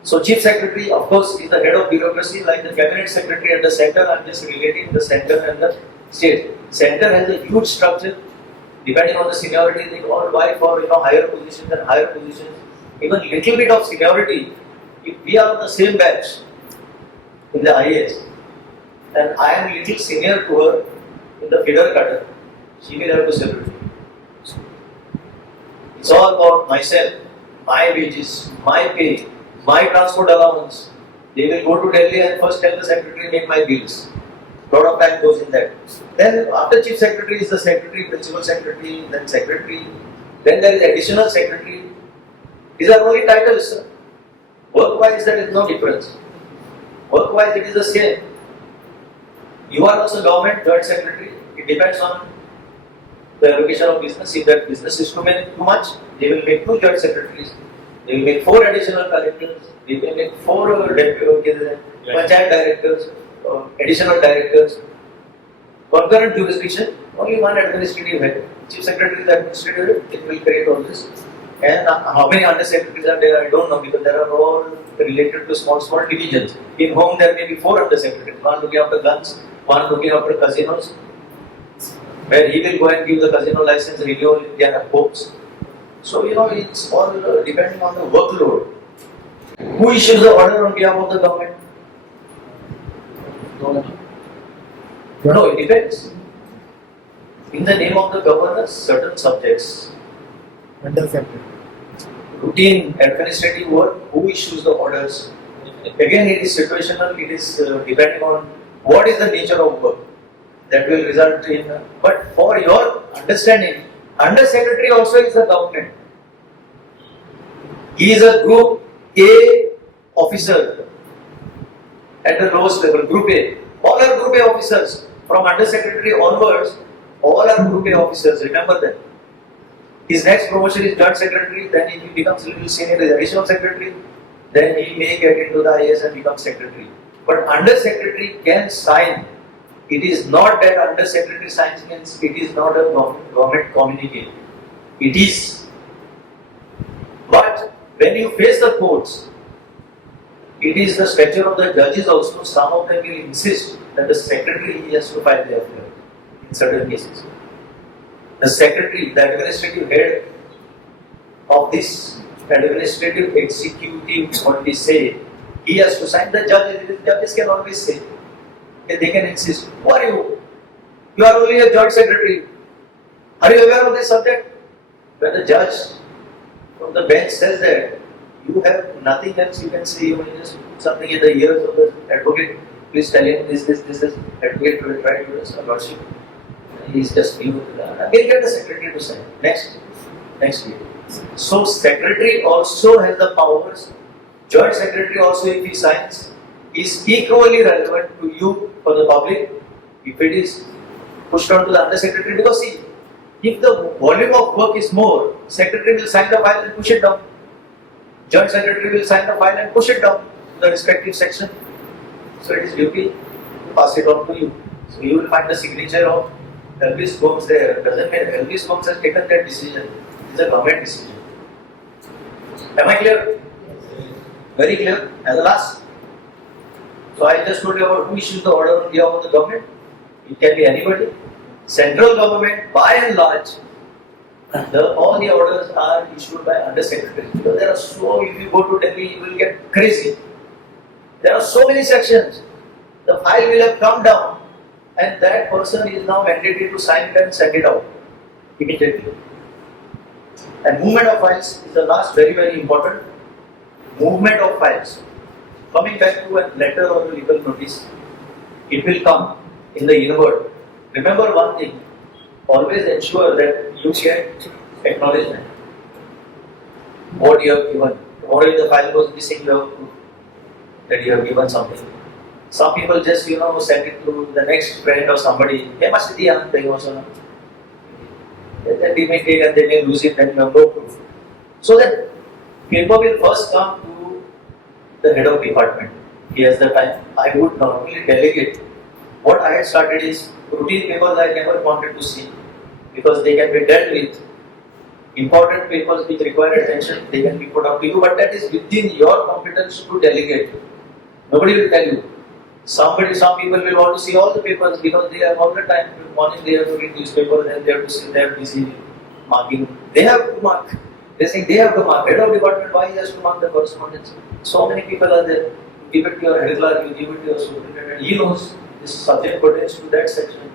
So Chief Secretary, of course, is the head of bureaucracy, like the Cabinet Secretary at the center. I'm just relating the center and the state. Center has a huge structure. Depending on the seniority, they all vie for higher positions and higher positions. Even little bit of seniority, if we are on the same batch in the IAS, and I am little senior to her in the feeder cutter, she will have to salute me. It's all about myself, my wages, my pay, my transport allowance. They will go to Delhi and first tell the secretary, make my bills. A lot of time goes in that. Then after chief secretary is the secretary, principal secretary, then secretary. Then there is additional secretary. These are only titles, sir. Work-wise there is no difference. Work-wise it is the same. You are also government joint secretary. It depends on the allocation of business. If that business is too much, they will make 2 joint secretaries. They will make 4 additional collectors. They will make 4 panchayat directors, additional directors. Concurrent jurisdiction, only one administrative head. Chief secretary is the administrative head. It will create all this. And how many under secretaries are there? I don't know, because there are all related to small divisions. In home there may be 4 under secretaries. One looking after guns, one looking after casinos, where he will go and give the casino license renewal in their hopes. So it's all depending on the workload. Who issues the order on behalf of the government? No, it depends. In the name of the governor, certain subjects. Routine administrative work, who issues the orders? Again, it is situational, it is depending on what is the nature of work that will result in. But for your understanding, under secretary also is the government. He is a group A officer at the lowest level, group A. All are group A officers. From under secretary onwards, all are group A officers, remember that. His next promotion is joint secretary, then if he becomes a little senior, is additional secretary, then he may get into the IAS and become secretary. But under secretary can sign. It is not that under secretary signs means it is not a government communique. It is. But when you face the courts, it is the stature of the judges also. Some of them will insist that the secretary has to file the affair in certain cases. The secretary, the administrative head of this administrative executive, what we say, he has to sign. The judges can always say, they can insist. Who are you? You are only a joint secretary. Are you aware of this subject? When the judge from the bench says that, you have nothing else you can say, you may just put something in the ears of the advocate. Please tell him this, advocate will try to do this, lordship. He is just new. We'll get the secretary to sign. Next week. So secretary also has the powers. Joint secretary also, if he signs, is equally relevant to you for the public if it is pushed on to the under secretary. Because see, if the volume of work is more, secretary will sign the file and push it down. Joint secretary will sign the file and push it down to the respective section. So it is duty to pass it on to you. So you will find the signature of Elvis Gomes there. Doesn't mean Elvis Gomes has taken that decision. It's a government decision. Am I clear? Very clear. And the last. So I just told you about who issues the order on behalf of the government. It can be anybody. Central government, by and large, all the orders are issued by undersecretaries. Because there are so, if you go to Delhi, you will get crazy. There are so many sections. The file will have come down, and that person is now mandated to sign it and send it out immediately. And movement of files is the last very, very important. Movement of files. Coming back to a letter or a legal notice, it will come in the inward. Remember one thing, always ensure that you get acknowledgement. What you have given. Or if the file was missing, you have proof that you have given something. Some people just, send it to the next friend or somebody. They must be also. Then they may take and they may lose it and you have no proof. So that paper will first come to the head of department. He has the time. I would normally delegate. What I had started is routine papers I never wanted to see because they can be dealt with. Important papers which require attention, they can be put up to you, but that is within your competence to delegate. Nobody will tell you. Some people will want to see all the papers because they have all the time. In the morning they have to read newspapers and they have to sit there busy marking. They have to mark. They think they have to mark. Head of department, why he has to mark the correspondence? So many people are there. Give it to your head clerk, you give it to your superintendent. He knows this subject pertains to that section.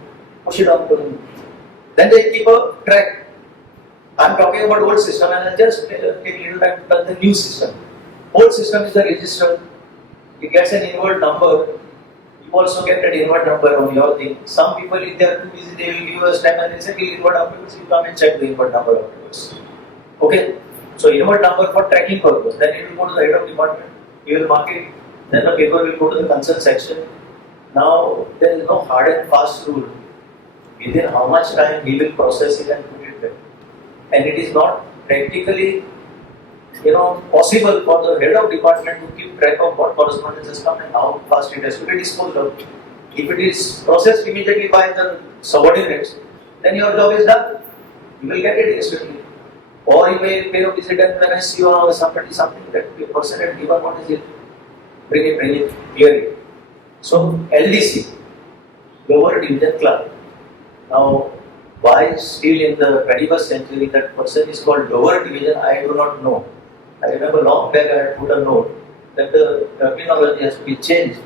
Push it up to him. Then they keep a track. I am talking about old system and I just take a little time to the new system. Old system is the register. It gets an inward number. You also get an inward number on your thing. Some people, if they are too busy, they will give you a stamp and they say, inward afterwards, you come and check the inward number afterwards. Okay? So, inward number for tracking purpose. Then it will go to the head of department. He will mark it. Then the paper will go to the concerned section. Now, there is no hard and fast rule. Within how much time he will process it and put it there. And it is not practically possible for the head of department to keep track of what correspondence has come and how fast it has to be disposed of. If it is processed immediately by the subordinates, then your job is done. You will get it instantly. Or you may pay a visit and when I see somebody something that the person had given, what is it? Bring it, clear it. So LDC, lower division clerk. Now, why still in the 21st century that person is called lower division, I do not know. I remember long back I had put a note that the terminology has to be changed.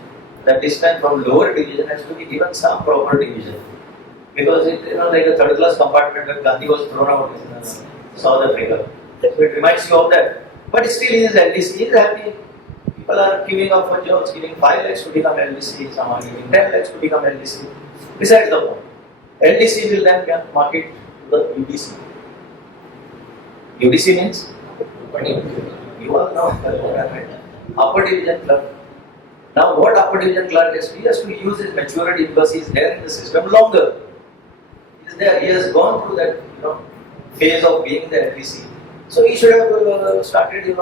That this time from lower division has to be given some proper division. Because it like a third class compartment when Gandhi was thrown out in South Africa. It reminds you of that. But still he is LDC, he is happy. People are giving up for jobs, giving 5 lakhs to become LDC, some are giving 10 lakhs to become LDC. Besides the point. LDC will then mark it to the UDC. UDC means? You all know upper division clerk. Now what upper division clerk has to do? He has to use his maturity because he is there in the system longer. He is there, he has gone through that phase of being the LDC. So he should have started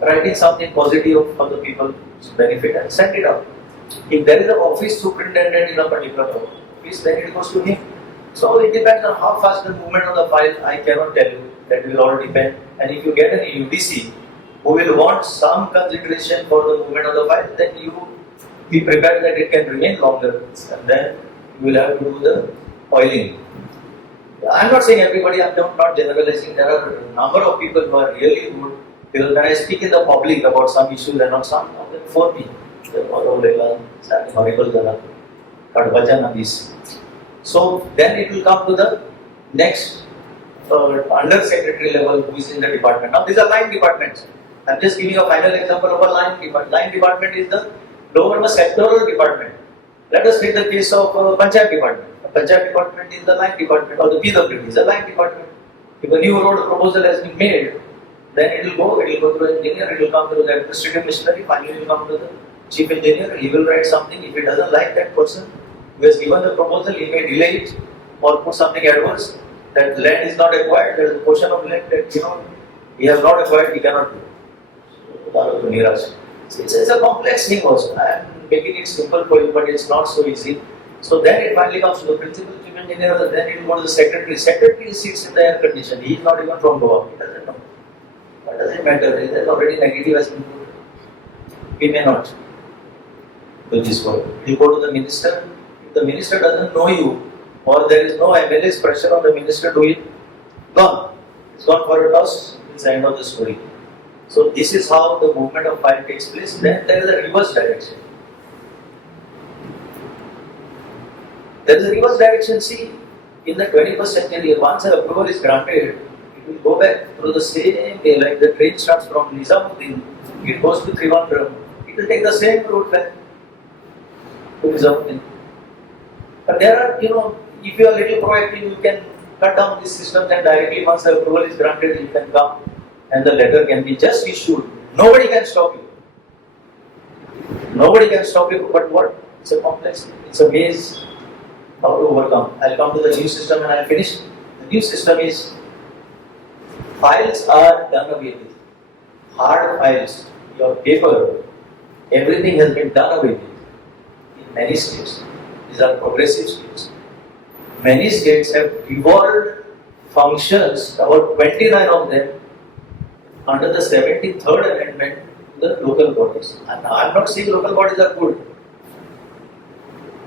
writing something positive for the people's benefit and send it out. If there is an office superintendent in a particular office, then it goes to him. So it depends on how fast the movement of the file, I cannot tell you. That will all depend. And if you get an UDC who will want some consideration for the movement of the file, then you be prepared that it can remain longer. And then you will have to do the oiling. I am not saying everybody, I am not generalizing. There are a number of people who are really good. Because when I speak in the public about some issues, they are not some of them for me. They are horrible. So then it will come to the next under secretary level who is in the department. Now these are line departments. I am just giving a final example of a line department. Line department is the lower sectoral department. Let us take the case of Panchayat department. The Panchayat department is the line department or the PWD is the line department. If a new road proposal has been made, then it will go through the engineer, it will come through the administrative machinery, finally it will come to the chief engineer, he will write something. If he doesn't like that person who has given the proposal, he may delay it or put something adverse. That land is not acquired, there is a portion of land that he has not acquired, he cannot do. It's a complex thing also. I am making it simple for you, but it's not so easy. So then it finally comes to the principal chief engineer, then it will go to the secretary. Secretary sits in the air condition. He is not even from Goa. He doesn't know. What does it matter? There is already negative has been put. He may not do this work. You go to the minister. If the minister doesn't know you, or there is no MLA's pressure on the minister to it, gone. It's gone for a toss. It's the end of the story. So this is how the movement of file takes place. Then there is a reverse direction. There is a reverse direction. See, in the 21st century, once an approval is granted, it will go back through the same way. Like the train starts from Nizamuddin, it goes to Trivandrum. It will take the same route back to Nizamuddin. But there are, if you are a little proactive, you can cut down this system and directly once the approval is granted, you can come and the letter can be just issued. Nobody can stop you. Nobody can stop you, but what? It's a complex, it's a maze. How to overcome? I'll come to the new system and I'll finish. The new system is files are done away with. Hard files, your paper, everything has been done away with in many states. These are progressive states. Many states have devolved functions, about 29 of them, under the 73rd Amendment to the local bodies. And I'm not saying local bodies are good.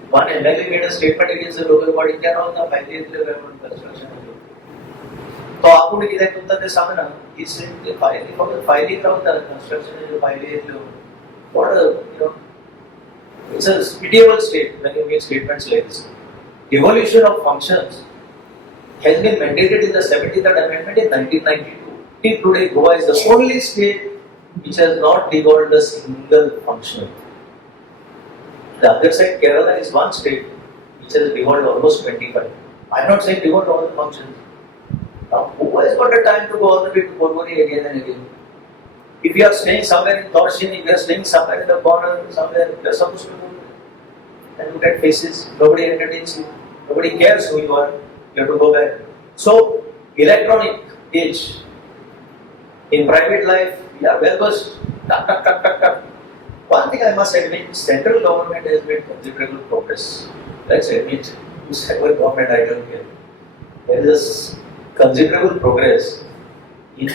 One MLA made a statement against the local body, क्या होता फायदे इतने government construction है तो आपको भी किधर तुम तक सामना इससे फायदे क्या होता है construction है जो फायदे इतने what a it's a pitiable state when you make statements like this. Devolution of functions has been mandated in the 73rd Amendment in 1992. Till today, Goa is the only state which has not devolved a single function. The other side, Kerala is one state which has devolved almost 25. I am not saying devolved all the functions. Now, who has got the time to go all the way to Porvori again and again? If you are staying somewhere in Torshini, if you are staying somewhere in the corner, somewhere, you are supposed to go and look at faces. Nobody entertains you. Nobody cares who you are. You have to go back. So, electronic age. In private life, we are well versed. One thing I must admit, central government has made considerable progress. Let's admit, whichever government I don't care. There is considerable progress in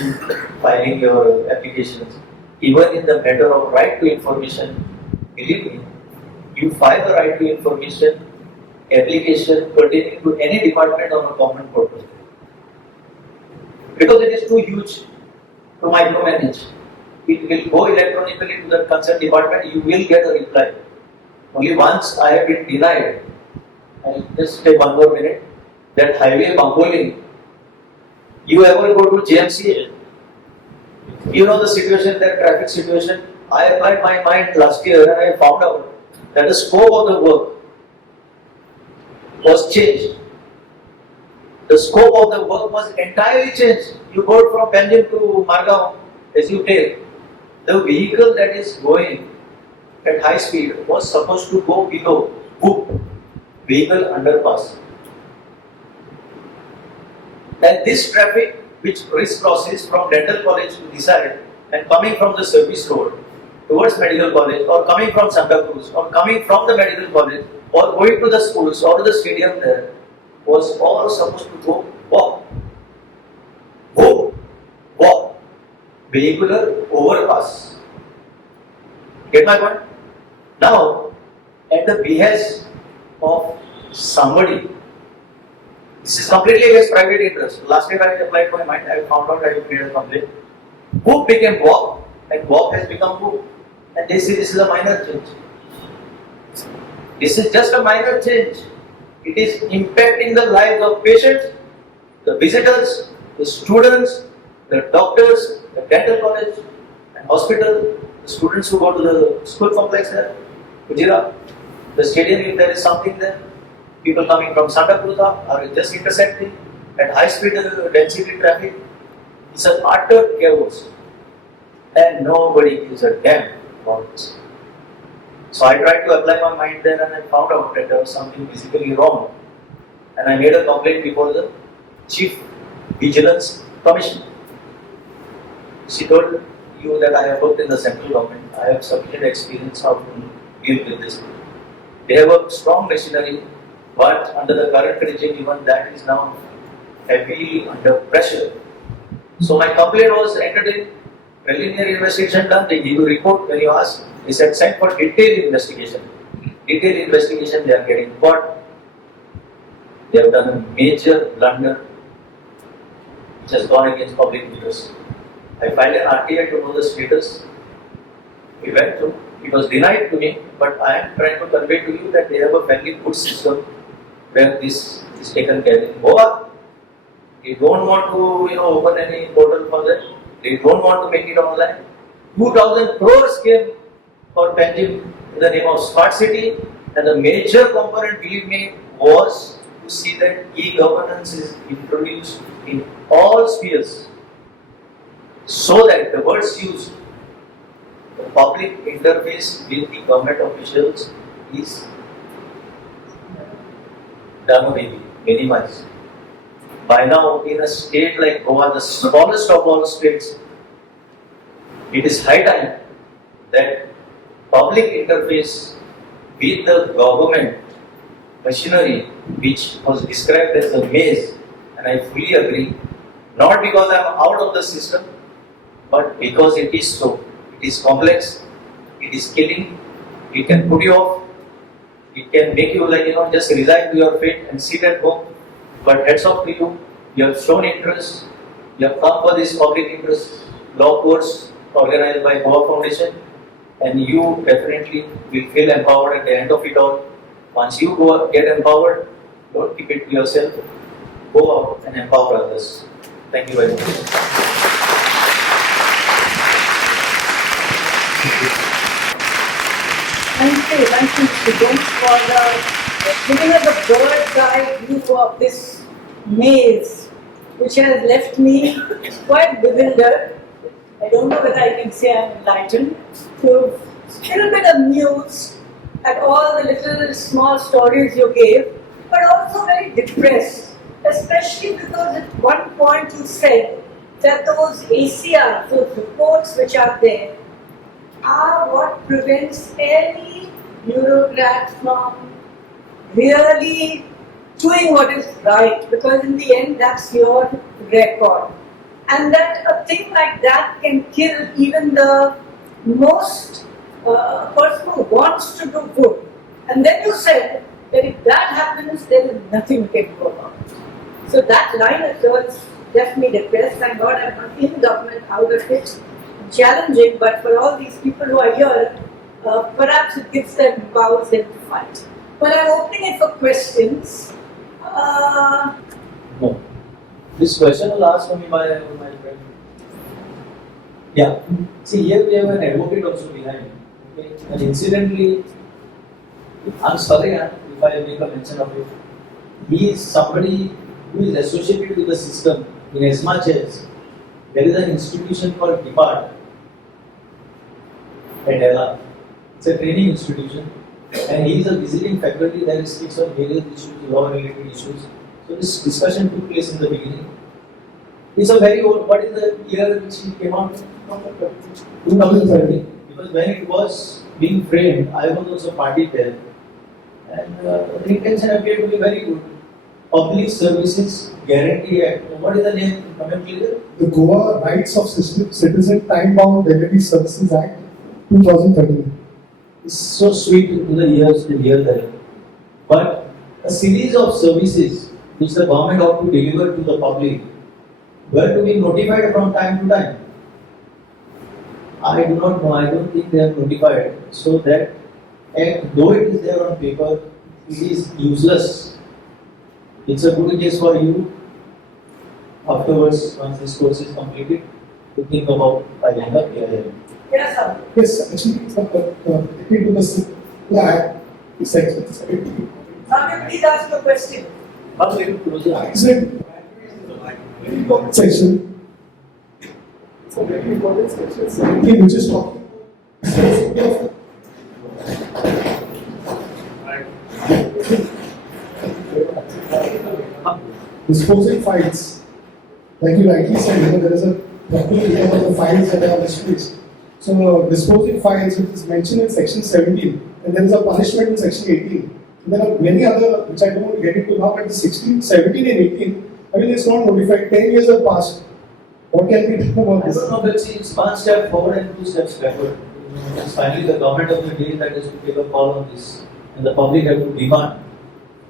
filing your applications. Even in the matter of right to information, believe me, you file the right to information application pertaining to any department on a common purpose. Because it is too huge to micromanage. It will go electronically to the concerned department, you will get a reply. Only once I have been denied, I'll just take one more minute, that highway Bangoling, you ever go to JMCA? You know the situation, that traffic situation. I applied my mind last year and I found out that the scope of the work was changed. The scope of the work was entirely changed. You go from Panjim to Margao, as you take, the vehicle that is going at high speed was supposed to go below vehicle underpass. And this traffic which crisscrosses from dental college to this side and coming from the service road towards medical college or coming from Santa Cruz or coming from the medical college or going to the schools or the stadium there was all supposed to go walk. Vehicular overpass. Get my point? Now, at the behest of somebody, this is completely against private interest. Last time I applied my mind, I found out I have made a complaint. Who became walk and walk has become who? And they say this is a minor change. This is just a minor change. It is impacting the lives of patients, the visitors, the students, the doctors, the dental college and hospital, the students who go to the school complex there, Ujira, the stadium if there is something there, people coming from Santa Cruz are just intersecting at high speed density traffic. It's an utter chaos and nobody gives a damn about this. So I tried to apply my mind there and I found out that there was something physically wrong and I made a complaint before the Chief Vigilance Commission. She told you that I have worked in the central government. I have sufficient experience how to deal with this. They have a strong machinery But under the current regime, even that is now heavily under pressure. So my complaint was entered in, preliminary investigation done, they give you report. When you ask, they said send for detailed investigation. Detailed investigation, they are getting caught. They have done a major blunder which has gone against public interest. I filed an RTI to know the status. We went through. It was denied to me, but I am trying to convey to you that they have a fairly good system where this is taken care of. In Goa, they don't want to open any portal for that. They don't want to make it online. 2,000 crores came for Panjim in the name of smart city, and the major component, believe me, was to see that e-governance is introduced in all spheres, so that the words used, the public interface with the government officials is done away, minimized. By now, in a state like Goa, the smallest of all states, it is high time that public interface with the government machinery, which was described as a maze, and I fully agree, not because I am out of the system, but because it is so. It is complex, it is killing, it can put you off, it can make you just resign to your fate and sit at home. But heads off to you, you have shown interest, you have come for this public interest law course organized by Goa Foundation, and you definitely will feel empowered at the end of it all. Once you get empowered, don't keep it to yourself, go out and empower others. Thank you very much. Thank you, Mr. Gomes, for giving us a bird's eye view of this maze, which has left me quite bewildered. I don't know whether I can say I'm enlightened, a little bit amused at all the little small stories you gave, but also very depressed, especially because at one point you said that those ACR, those reports which are there, are what prevents any bureaucrat from really doing what is right, because in the end that's your record. And that a thing like that can kill even the most person who wants to do good. And then you said that if that happens, there is nothing you can do about it. So that line of yours left me depressed. Thank God I'm not in government out of it. Challenging, but for all these people who are here, perhaps it gives them, empowers them to fight. But I'm opening it for questions. No. This question was asked for me by my friend. Yeah. See, here we have an advocate also behind. Okay. And incidentally, I'm sorry if I make a mention of it. He is somebody who is associated with the system in as much as there is an institution called DEPART at Ella. It's a training institution, and he is a visiting faculty that speaks on various issues, law-related issues. So this discussion took place in the beginning. It's a very old. What is the year which he came out? 2013. Because when it was being framed, I was also party there, and the intention appeared to be very good. Public Services Guarantee Act. What is the name? Comment please. The Goa Rights of Citizen Time-Bound Delivery Services Act, 2013. It's so sweet to the ears to hear that. But a series of services which the government ought to deliver to the public were to be notified from time to time. I do not know, I don't think they are notified. So that act, though it is there on paper, it is useless. It's a good case for you afterwards, once this course is completed, to think about filing the PIL. Yes, sir. Yes, actually, it's into the flag, it's actually. Now, please ask your question. How will you close the eye? Is it very important section? It's a very important section. 17, which is talking disposing files. Like you rightly said, there is a document about the files that are misplaced. So disposing files, which is mentioned in section 17, and there is a punishment in section 18, There are many other, which I don't want to get into now, but 16, 17 and 18, I mean, it's not notified, 10 years have passed. What can we do about I this? don't know, but see, it's one step forward and two steps backward. It's finally the government of the day that has to take a call on this. And the public have to demand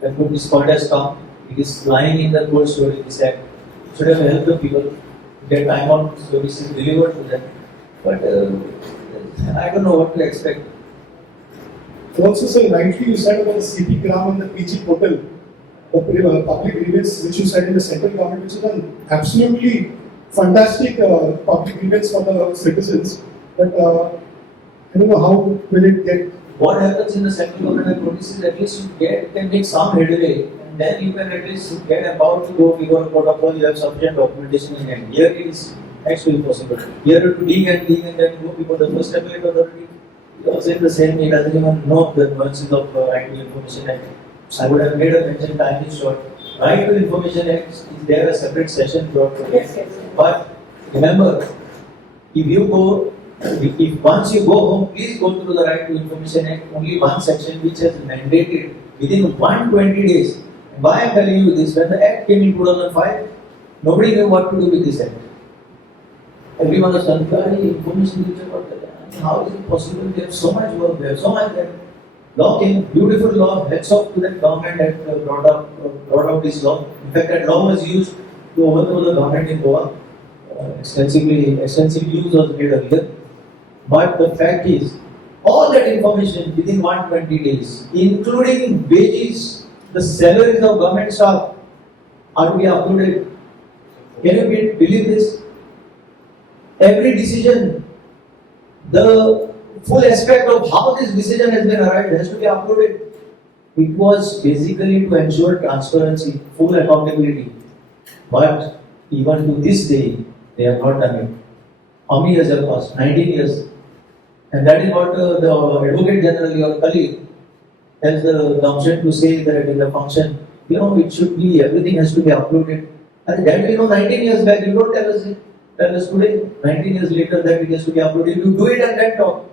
that when this point has come, it is lying in the cold storage, this act. It should have helped the people get time on services delivered to them. But I don't know what to expect. Also, sir, rightly you said about the CP Gram and the PG portal, the public grievance which you said in the central government, which is an absolutely fantastic public grievance for the citizens. But I don't know how will it get. What happens in the central government notices, at least you can make some headway, and then you can at least get about to go before a protocol, you have sufficient documentation in hand. Here it is actually impossible. Here to dig and then go before the first appellate authority. He also in the same, he doesn't even know the nuances of Right to Information Act. I would have made a mention, time is short. Right to Information Act is there a separate session brought for Yes, it. yes. But remember, if once you go home, please go through the Right to Information Act, only one section which has mandated within 120 days. And why I am telling you this, when the Act came in 2005, nobody knew what to do with this Act. Everyone was confused, information teacher, how is it possible? We have so much work, we have so much that. Law came, beautiful law, heads off to that government that brought out this law. In fact, that law was used to overthrow the government in Goa. Extensive use was made earlier. But the fact is, all that information within 120 days, including wages, the salaries of government staff, are to be uploaded. Can you believe this? Every decision, the full aspect of how this decision has been arrived has to be uploaded. It was basically to ensure transparency, full accountability. But even to this day, they have not done it. How many years have passed? 19 years. And that is what the Advocate General, your colleague, has the option to say that in the function, it should be, everything has to be uploaded. And that 19 years back, you don't tell us it. Tell us today, 19 years later, that it has to be uploaded. You do it and then talk.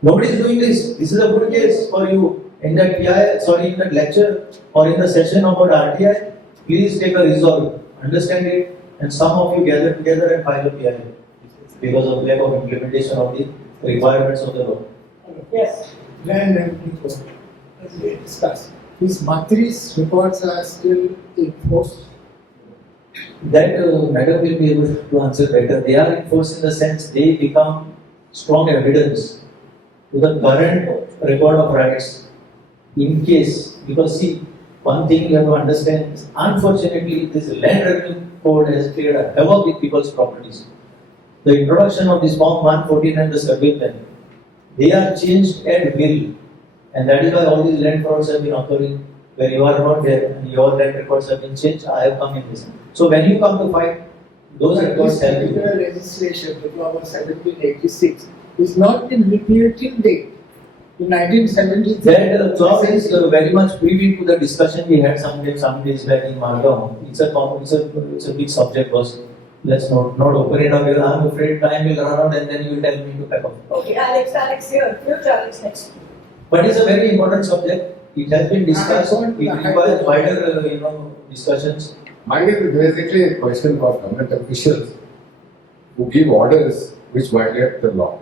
Nobody is doing this. This is a good case for you. In that in that lecture or in the session about RTI, please take a resolve, understand it, and some of you gather together and file a PIL because of lack of implementation of the requirements of the law. Yes. Land and people, as we discussed. These Mantri's reports are still in force. That madam will be able to answer better. They are enforced in the sense they become strong evidence to the current record of rights in case, because see, one thing you have to understand is, unfortunately, this land revenue code has created a havoc with people's properties. The introduction of this Form 114 and the survey plan, they are changed at will, and that is why all these land frauds have been occurring where you are not there and your land records have been changed. I have come in this. So when you come to fight, those records This help you. particular legislation, Diploma 1786, is not in repeal till date. In 1973, That clause is very much preview to the discussion we had some days back in Margao. It's a big subject, boss. Let's not open it up here. I'm afraid time will run out and then you will tell me to pack up. Okay, Alex here. Future Alex next. But it's a very important subject. It has been discussed. It requires wider, discussions. Mine is basically a question for government officials who give orders which violate the law.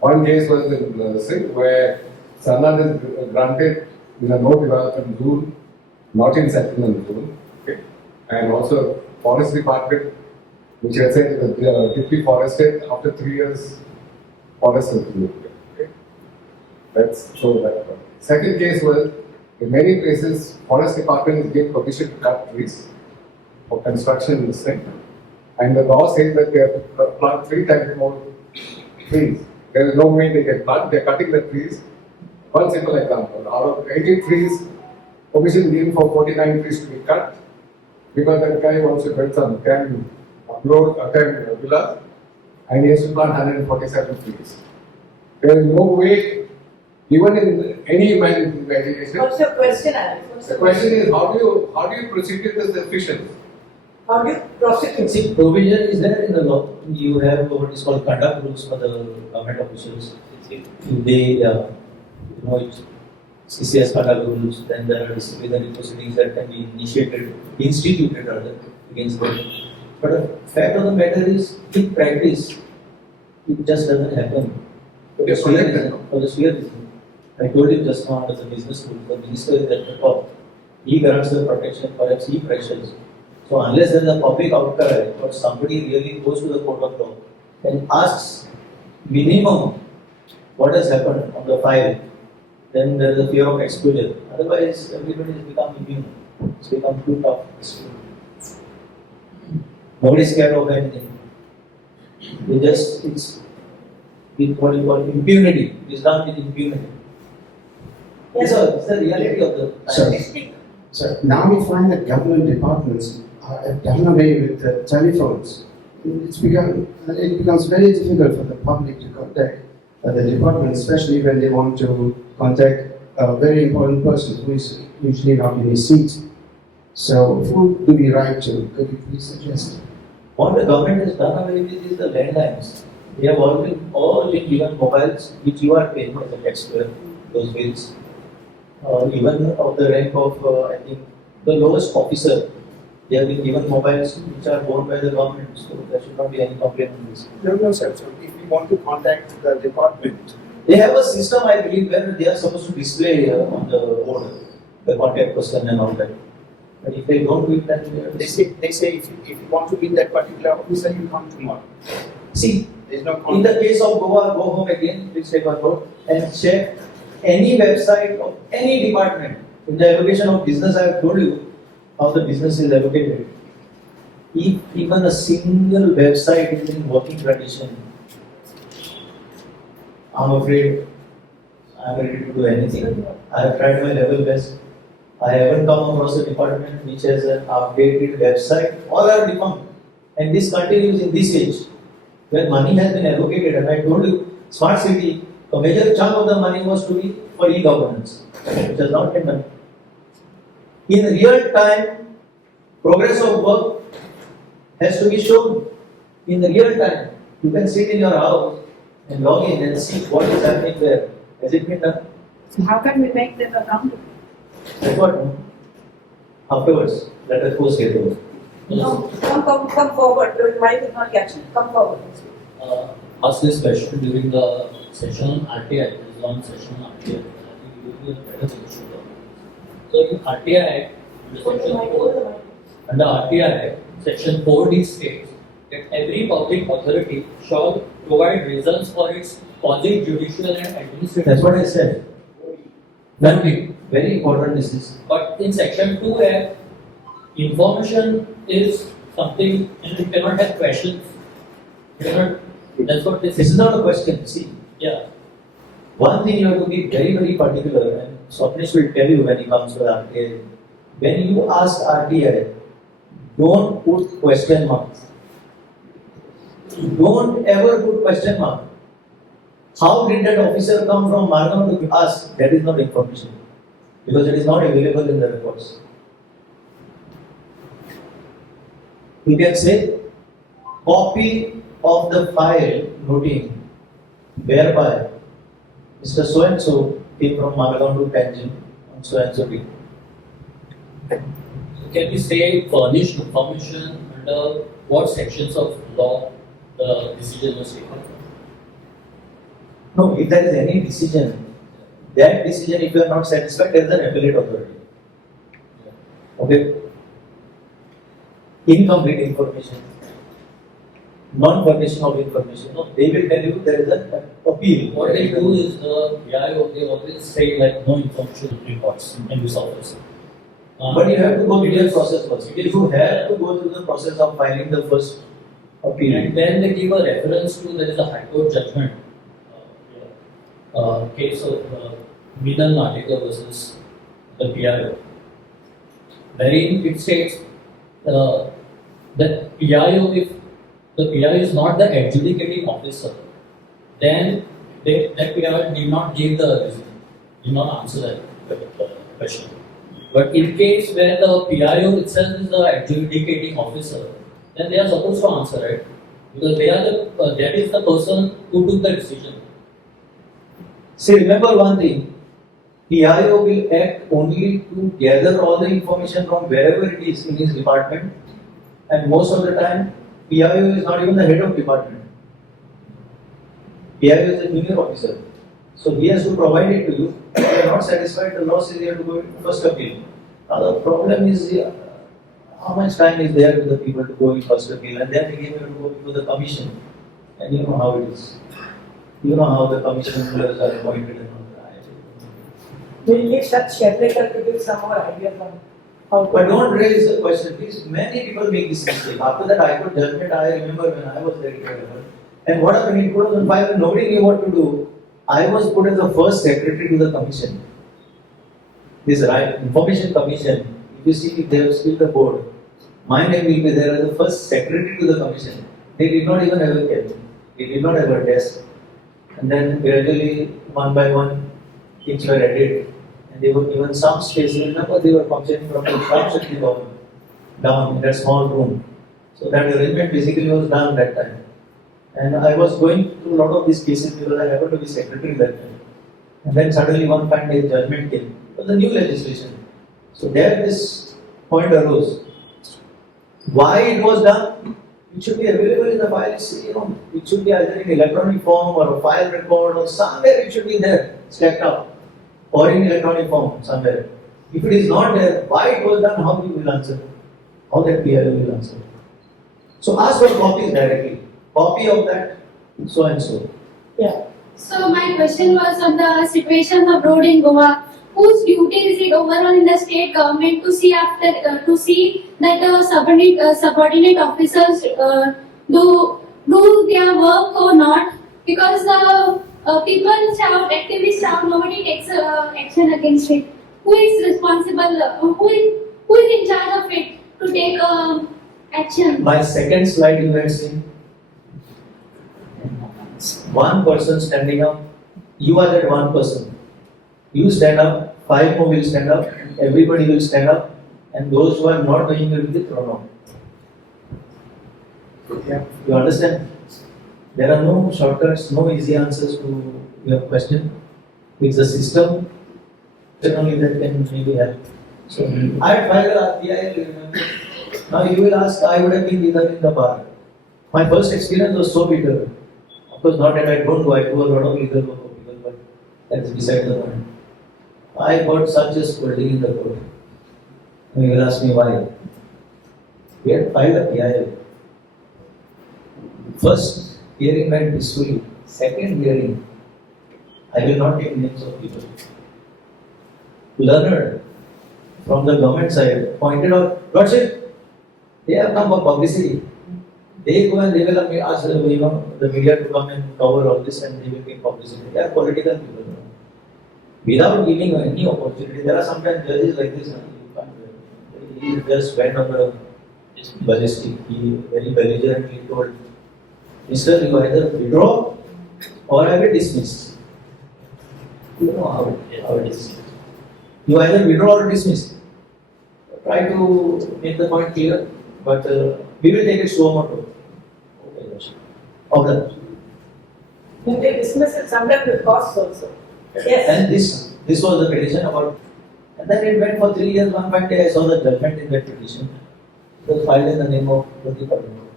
One case was in Singh where Sanad is granted in a no development zone, not in settlement zone, okay? And also Forest Department, which has said deeply forested after 3 years, forest is removed. Okay? That's so that one. Second case was in many places Forest Department gave permission to cut trees for construction in the state, and the law says that they have to plant 3 times more trees. There is no way they can plant. They are cutting the trees. One simple example: out of 80 trees, permission given for 49 trees to be cut because that guy wants to build some 10 villas, and he has to plant 147 trees. There is no way. Even in any imagination. What's your question, Alex? The question is, how do you proceed with this officials? How do you prosecute? See, provision is there in the law. You have what is called conduct rules for the government officials. They, CCS Kata rules, then there are disciplinary proceedings that can be instituted rather against them. But the fact of the matter is, in practice, it just doesn't happen. For the sheer reason. I told you just now under the business rule, the minister is at the top. He grants the protection, perhaps he pressures. So unless there is a public outcry or somebody really goes to the court of law and asks minimum what has happened on the file, then there is a fear of exposure. Otherwise, everybody has become immune. It's become too tough. Nobody is scared of anything. It's what you call impunity. It's done with impunity. It's the reality of the time. So now we find that government departments have done away with the telephones. It becomes very difficult for the public to contact the department, especially when they want to contact a very important person who is usually not in his seat. So who do we write to? Could you please suggest? What the government has done away with is the landlines. They have all been given mobiles, which you are paying as a taxpayer, those bills. Even of the rank of, I think, the lowest officer, they have been given mobiles which are owned by the government, so there should not be any complaint on this. No, sir. So if we want to contact the department, They have a system, I believe, where they are supposed to display on the board the contact person and all that. But if they don't do it, then they say if you want to meet that particular officer, you come tomorrow. see, There's no in the contact. case of Goa, go home again, please take one note, and check any website of any department. In the allocation of business, I have told you how the business is allocated. If even a single website is in working condition, I'm afraid I'm ready to do anything. I have tried my level best. I haven't come across a department which has an updated website. All are defunct. And this continues in this age, where money has been allocated. And I told you, smart city, a major chunk of the money was to be for e-governance, which has not been done. In real time, progress of work has to be shown in the real time. You can sit in your house and log in and see what is happening there. Has it been done? So how can we make them accountable? That's what. Afterwards, let us post it over. No, come forward. Your mic is not catching. Come forward. Ask this question during the session on RTI. There is one session on RTI. I think it will be a better solution. So in RTI Act, under RTI Act, Section 4D states that every public authority shall provide reasons for its causing judicial and administrative. That's what I said. Very important this is. But in Section 2F, information is something and you cannot have questions. You cannot, that's what this This is not a question. See, Yeah. one thing you have to be very, very particular, and Swapnish will tell you when he comes to the RTI. When you ask RTI, don't put question marks. Don't ever put question mark. How did that officer come from Margam to us? That is not information. Because it is not available in the records. You can say, copy of the file noting whereby Mr. So and so came from Margam to Tanjung on so and so day. Can we say furnished information under what sections of law the decision was taken? No, if there is any decision, that decision, if you are not satisfied, there is an appellate authority. Okay? Incomplete information, non-furnishing of information. No, they will tell you there is an appeal. What they do is the PIO, they always say like no information reports in this office. But you have to go through the process first. You have to go through the process of filing the first appeal. And then they give a reference to there is a High Court judgment case of Milan Natika versus the PIO, wherein it states that PIO, if the PIO is not the adjudicating officer, then that PIO did not give the reason, did not answer that question. But in case where the PIO itself is the adjudicating officer, then they are supposed to answer, right? Because they are that is the person who took the decision. See, remember one thing. PIO will act only to gather all the information from wherever it is in his department, and most of the time, PIO is not even the head of department. PIO is a junior officer. So he has to provide it to you. If you are not satisfied, the law says you have to go to first appeal. Now the problem is how much time is there with the people to go in first appeal, and then again you have to go before the commission. And you know how it is. You know how the commissioners are appointed and all that. We'll leave such Shepherd to give some more ideas on how to. But don't raise the question, please. Many people make this mistake. After that High Court judgment, I remember when I was there, and what happened in 2005 when nobody knew what to do, I was put as the first secretary to the commission. This information commission, if you see if they have still the board, my name will be there as the first secretary to the commission. They did not even have a cabin. They did not have a desk. And then gradually, one by one, things were added. And they were given some space. Remember, they were functioning from the construction government down in that small room. So that arrangement basically was done that time. And I was going through a lot of these cases because I happened to be secretary that time. And then suddenly one fine day judgment came. It was a new legislation. So there this point arose. Why it was done? It should be available in the file. It should be either in electronic form or a file record or somewhere it should be there, stacked up. Or in electronic form somewhere. If it is not there, why it was done, how you will answer? How that PIO will answer? So ask for copies directly. Copy of that, so and so. Yeah. So my question was on the situation of road in Goa. Whose duty is it overall in the state government to see that the subordinate officers do their work or not? Because the people shout, activists shout, nobody takes action against it. Who is responsible? Who is in charge of it to take action? My second slide you had seen. One person standing up, you are that one person. You stand up, 5 more will stand up, everybody will stand up, and those who are not doing it will be thrown out. Yeah. You understand? There are no shortcuts, no easy answers to your question. It's a system, only that can maybe help. So, I filed a PIL, remember. Now you will ask, I would have been either in the bar. My first experience was so bitter. Of course, not that I don't go, I do a lot of legal work for people, but that's beside the point. I got such a scolding in the court. And you will ask me why. We had filed a PIL. First hearing went peacefully. Second hearing, I will not take names of people. Learned from the government side pointed out, Lordship, they have come for publicity. They go and they will ask the media to come and cover all this and they will give publicity. They are political people. Without giving any opportunity, there are sometimes judges like this. He just went on the ballistic. He very belligerently told, Mister, you either withdraw or I will dismiss. You know how it is. You either withdraw or dismiss. Try to make the point clear, but we will take it slow motor. Okay, When they dismiss it, sometimes with costs also. Yes. And this was the petition about, and then it went for 3 years. One fine day I saw the judgment in that petition. It was filed in the name of the department.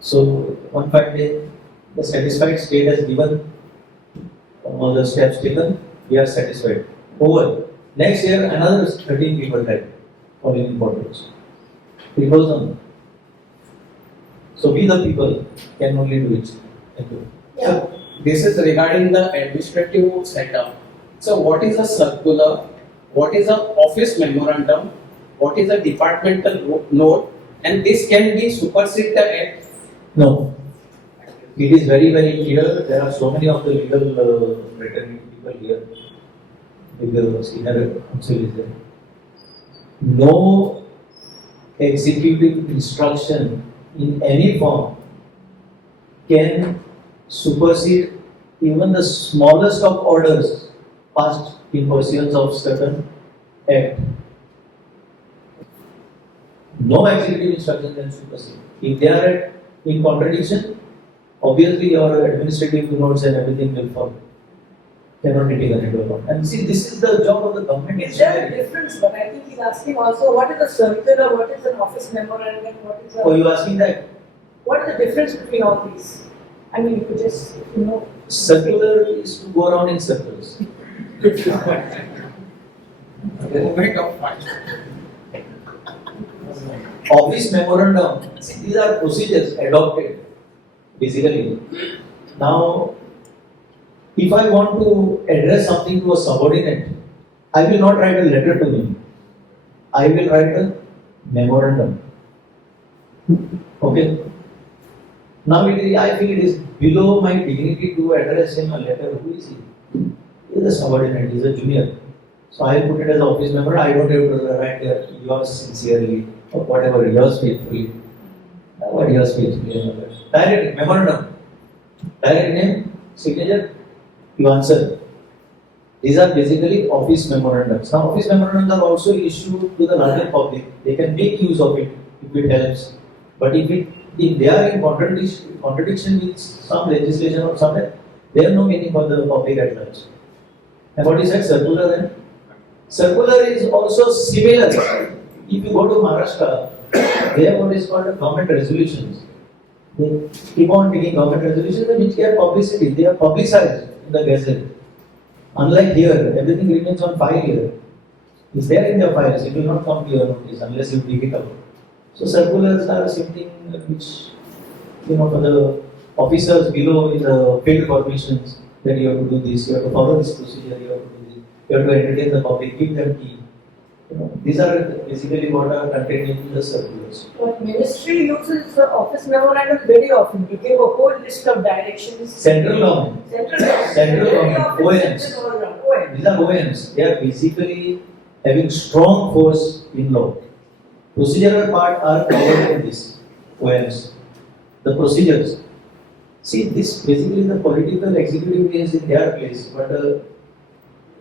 So one fine day, the satisfied state has given all the steps taken. We are satisfied. Over. Next year, another 13 people died for importance. It goes on. So we the people can only do it. Thank you. Yeah. This is regarding the administrative setup. So what is a circular? What is a office memorandum? What is a departmental note? And this can be supersede the act? No. It is very, very clear. There are so many of the legal fraternity people here. Legal senior counsel is there. No executive instruction in any form can supersede even the smallest of orders passed in pursuance of certain act. No executive instruction can supersede. If they are in contradiction, obviously your administrative notes and everything will follow. cannot be taken into account. And see, this is the job of the government. Is there a difference? But I think he's asking also, what is a circular, what is an office memorandum, what is a... Oh, you asking that? What is the difference between all these? I mean, you could just, Circular is to go around in circles. Movement of funds. Office memorandum, see, these are procedures adopted, basically. Now, if I want to address something to a subordinate, I will not write a letter to him. I will write a memorandum. Okay? Now, I feel it is below my dignity to address him a letter. Who is he? He is a subordinate, he is a junior. So I put it as office member. I don't have to write yours sincerely or whatever, yours faithfully. What yours faithfully? Direct memorandum. Direct name, signature, you answer. These are basically office memorandums. Now, office memorandums are also issued to the larger public. They can make use of it if it helps. But if they are in contradiction with some legislation or something, they have no meaning for the public at large. And what is that circular then? Circular is also similar. If you go to Maharashtra, they have what is called government resolutions. They keep on taking government resolutions which get publicity. They are publicized in the Gazette. Unlike here, everything remains on file here. It's there in their files. It will not come to your notice unless you dig it out. So circulars are something which, for the officers below in the field permissions that you have to do this, you have to follow this procedure, you have to do this, you have to entertain the public, give them key. These are basically what are contained in the circulars. But ministry uses the office memorandum very often to give a whole list of directions. Central government. Central government. OMs. These are OMs. They are basically having strong force in law. Procedural part are covered in this OMs. The procedures. See, this basically the political executive is in their place, but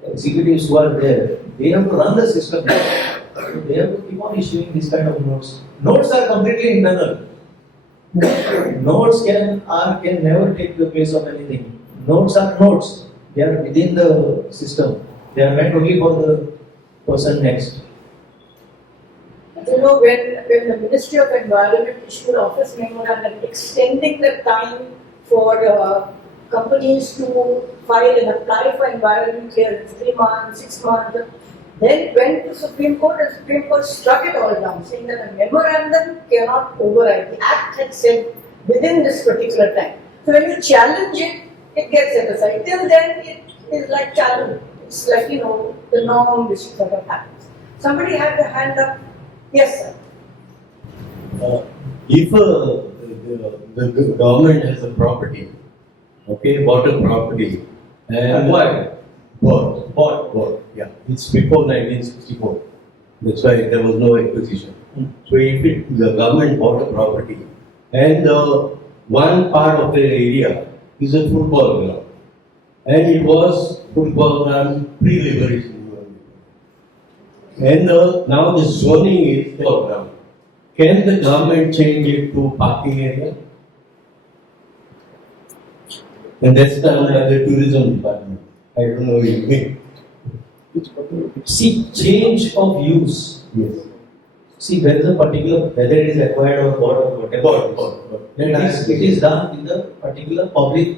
executives who are there, they have to run the system. They have to keep on issuing this kind of notes. Notes are completely internal. Notes can never take the place of anything. Notes are notes. They are within the system. They are meant only for the person next. when the Ministry of Environment issued office memorandum extending the time for companies to file and apply for environment clearance, 3 months, 6 months, then went to Supreme Court and Supreme Court struck it all down, saying that a memorandum cannot override. The Act had said within this particular time. So when you challenge it, it gets set aside. Till then, it is like challenge. It's like, the norm which sort of happens. Somebody had their hand up. Yes, sir. If the government has a property, bought a property, and bought, yeah, it's before 1964. That's why there was no acquisition. So if the government bought a property, and one part of the area is a football ground, and it was football ground pre-liberation. And now the zoning is football ground. Can the government change it to parking area? And that's done by the tourism department. I don't know if you See, change of use. Yes. See, there is a particular, whether it is acquired or bought or whatever, it is done with the particular public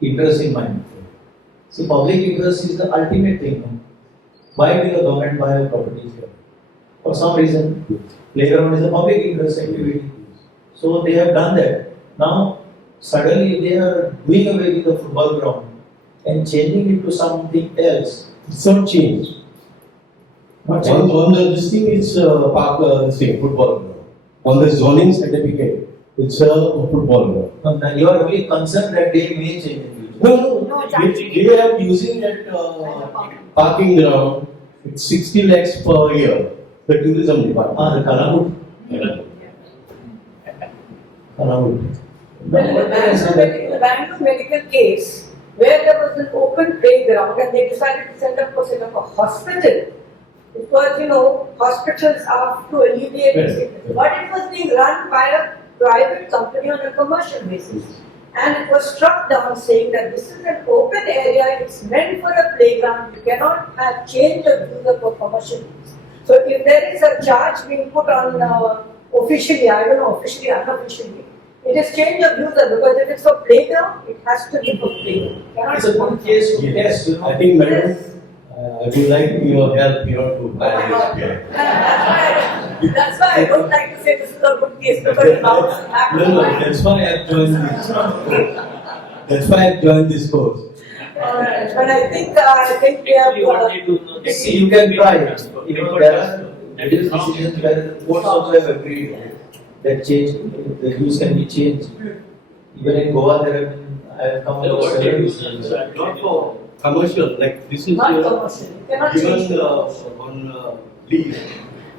interest in mind. See, public interest is the ultimate thing. Why will the government buy a property here? For some reason, playground is a public interest activity. So they have done that. Now, suddenly they are doing away with the football ground and changing it to something else. It's not changed. Not On changed. the listing, it's football ground. On the zoning certificate, it's a football ground. You are only concerned that they may change in future. No, they are using that parking ground. It's 60 lakhs per year. The tourism department. The Kalamut. Kalamut. Well, in the Bangalore medical case, where there was an open playground and they decided to set up a hospital, because hospitals have to alleviate Yes. sickness. But it was being run by a private company on a commercial basis. and it was struck down saying that this is an open area, it's meant for a playground, you cannot have change of use for commercial use. So if there is a charge being put on officially, I don't know, officially, unofficially, it is change of user because if it's for playground, it has to be for playground. It's a good case to test, you know. I think, madam, I would like your help here to my God. That's why I don't like to say this is a good case because now it's happening. No, that's why I've joined this. That's why I've joined this course. Alright, but I think we have. See, you can try. You know, there are decisions where the courts also have agreed that change, the use can be changed. Even in Goa, there have been, I have come across several decisions. Not for commercial, like this is Not commercial. You cannot change given the on lease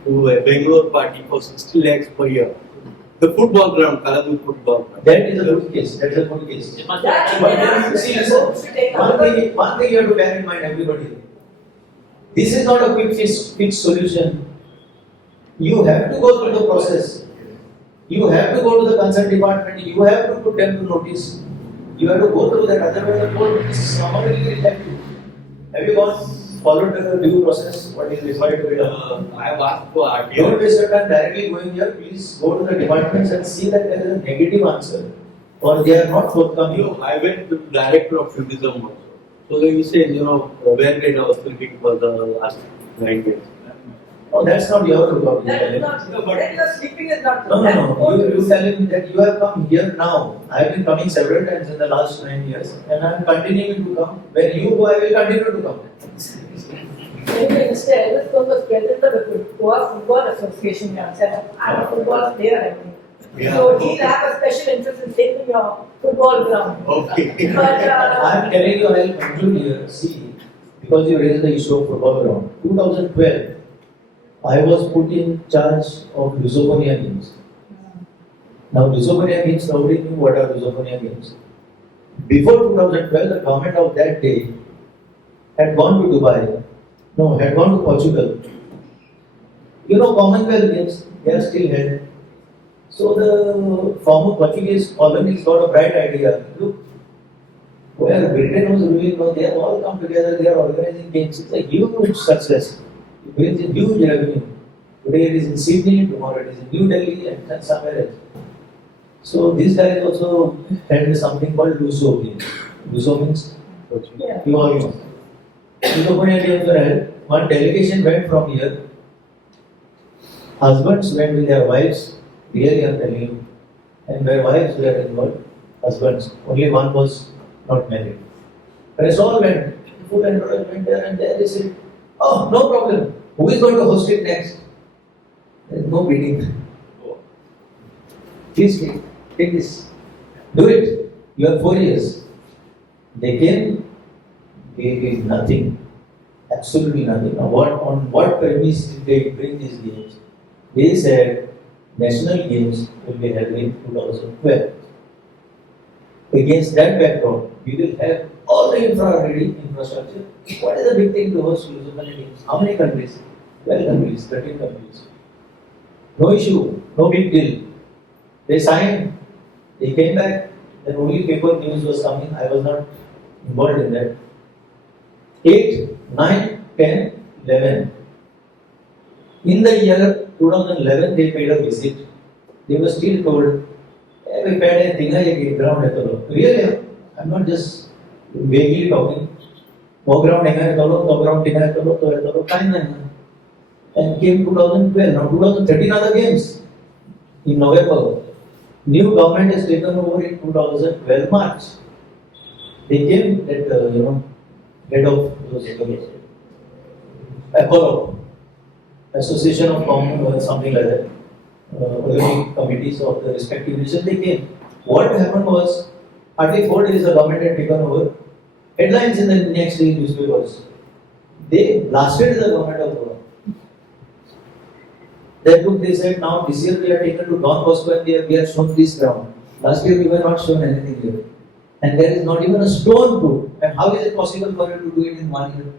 to a Bangalore party for 60 lakhs per year. The football ground, Kaladur football ground. That is a good case. That's a good case. But then you see, one thing you have to bear in mind, everybody. This is not a quick fix solution. You have to go through the process. You have to go to the concerned department. You have to put them to notice. You have to go through that. Otherwise, the court is normally rejected. Have you followed the due process? What is required to be done? I have asked for RTO. Don't waste your time directly going here. Please go to the departments and see that there is a negative answer or they are not forthcoming. I went to the director of tourism also. So he said, where did I was thinking for the last 9 days. Oh, that's not your problem. That is not, that your sleeping is not. No. You tell him that you have come here now. I have been coming several times in the last 9 years and I am continuing to come. When you go, I will continue to come. Anyway, Mr. Elvis Gomes was president of the Goa Football Association. I'm a football player, I think. Yeah. So he'll have a special interest in taking your football ground. Okay. But I am telling you, I will conclude here. See, because you raised the issue of football ground. 2012, I was put in charge of Lusophonia games. Now, Lusophonia games, nobody knew what are Lusophonia games. Before 2012, the government of that day had gone to Dubai, had gone to Portugal. Commonwealth games, they are still held. So the former Portuguese colonies got a bright idea. Look, where Britain was ruling, they have all come together, they are organizing games. It's a huge success. It brings a huge revenue. Today it is in Sydney, tomorrow it is in New Delhi and somewhere else. So these guys also had something called Luso games. Luso means you all know. Lusophonia games were held. One delegation went from here. Husbands went with their wives. Really, I am telling you. And where wives were involved, husbands. Only one was not married. The rest all went. Full enrollment went there and there they said, oh, no problem. Who is going to host it next? There is no bidding. Please take this. Do it. You have 4 years. They came, they did nothing. Absolutely nothing. Now, on what premise did they bring these games? They said national games will be held in 2012. Against that background, we will have all the infrastructure. What is the big thing to host Lusophonia games? How many countries? 12 countries, 13 countries. No issue, no big deal. They signed, they came back, then only paper news was coming. I was not involved in that. 8, 9, 10, 11. In the year 2011, they paid a visit. They were still told, we paid a thing, a ground. Really, I'm not just vaguely talking. More ground, and came 2012. Now 2013 are the games. In November, new government has taken over in 2012 March. They came at head of those Apollo, Association of Common something like that, Olympic committees of the respective nations. They came. What happened was, hardly 4 days the government had taken over. Headlines in the next day newspapers. They blasted the government of Goa. They said, now this year we are taken to Don Bosco and we are shown this ground. Last year we were not shown anything here. And there is not even a stone put. And how is it possible for you to do it in 1 year?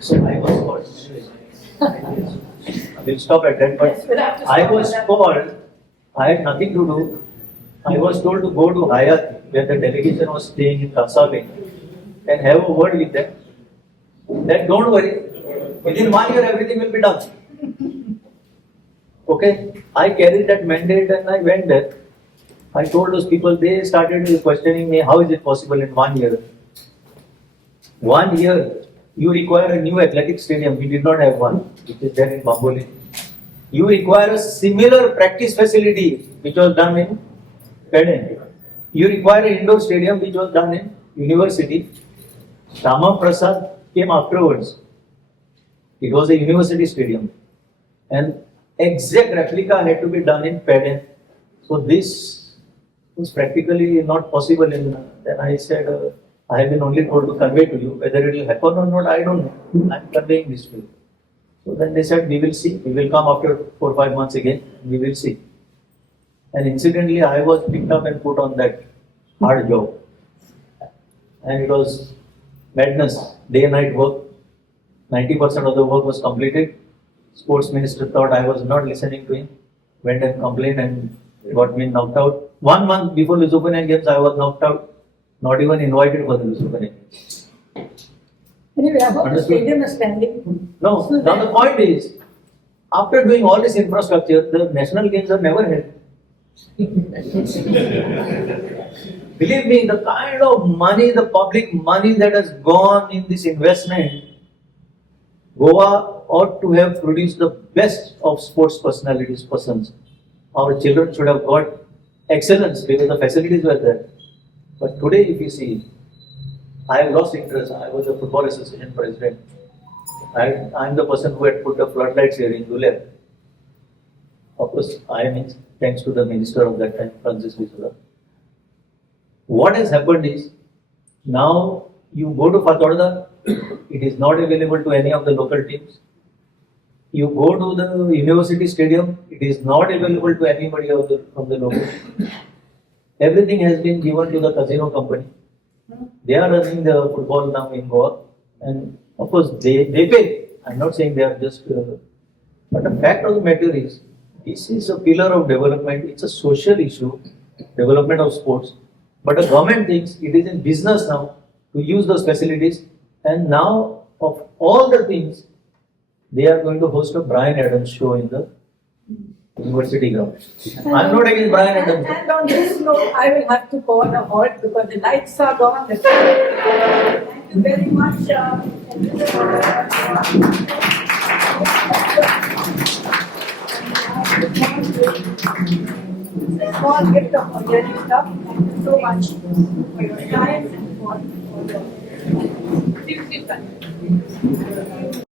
So I was called. I will stop at that, but I was called. I had nothing to do. I was told to go to Hayat, where the delegation was staying in Kasabe, and have a word with them. Then don't worry, within 1 year everything will be done. Okay, I carried that mandate and I went there. I told those people, they started questioning me, how is it possible in 1 year? 1 year, you require a new athletic stadium. We did not have one, which is there in Bamboli. You require a similar practice facility, which was done in Peden. You require an indoor stadium, which was done in university. Shama Prasad came afterwards. It was a university stadium. And exact replica had to be done in Peden. So this was practically not possible. Then I said, I have been only told to convey to you. Whether it will happen or not, I don't know. I am conveying this to you. So then they said, we will see. We will come after 4 or 5 months again. We will see. And incidentally, I was picked up and put on that hard job. And it was madness, day and night work. 90% of the work was completed. Sports minister thought I was not listening to him. Went and complained and got me knocked out. 1 month before the Lusophonian Games, I was knocked out. Not even invited for the Lusophonian Games. Anyway, I hope the stadium is standing. No, now the point is, after doing all this infrastructure, the national games are never held. Believe me, the kind of money, the public money that has gone in this investment, Goa ought to have produced the best of sports personalities, persons. Our children should have got excellence because the facilities were there. But today, if you see, I have lost interest. I was a football association president. I am the person who had put the floodlights here in Dulem. Of course, I mean, thanks to the minister of that time, Francis Visula. What has happened is, now you go to Fatorda, it is not available to any of the local teams. You go to the university stadium, it is not available to anybody from the local. Everything has been given to the casino company. They are running the football now in Goa, and of course they pay. I'm not saying they are just, but the fact of the matter is, this is a pillar of development. It's a social issue, development of sports. But the government thinks it is in business now to use those facilities, and now of all the things, they are going to host a Brian Adams show in the university ground. I'm not against Brian Adams. And on this note, I will have to call a halt because the lights are gone. Thank you very much. Small gift of organic stuff. Thank you so much for your time and for your feedback.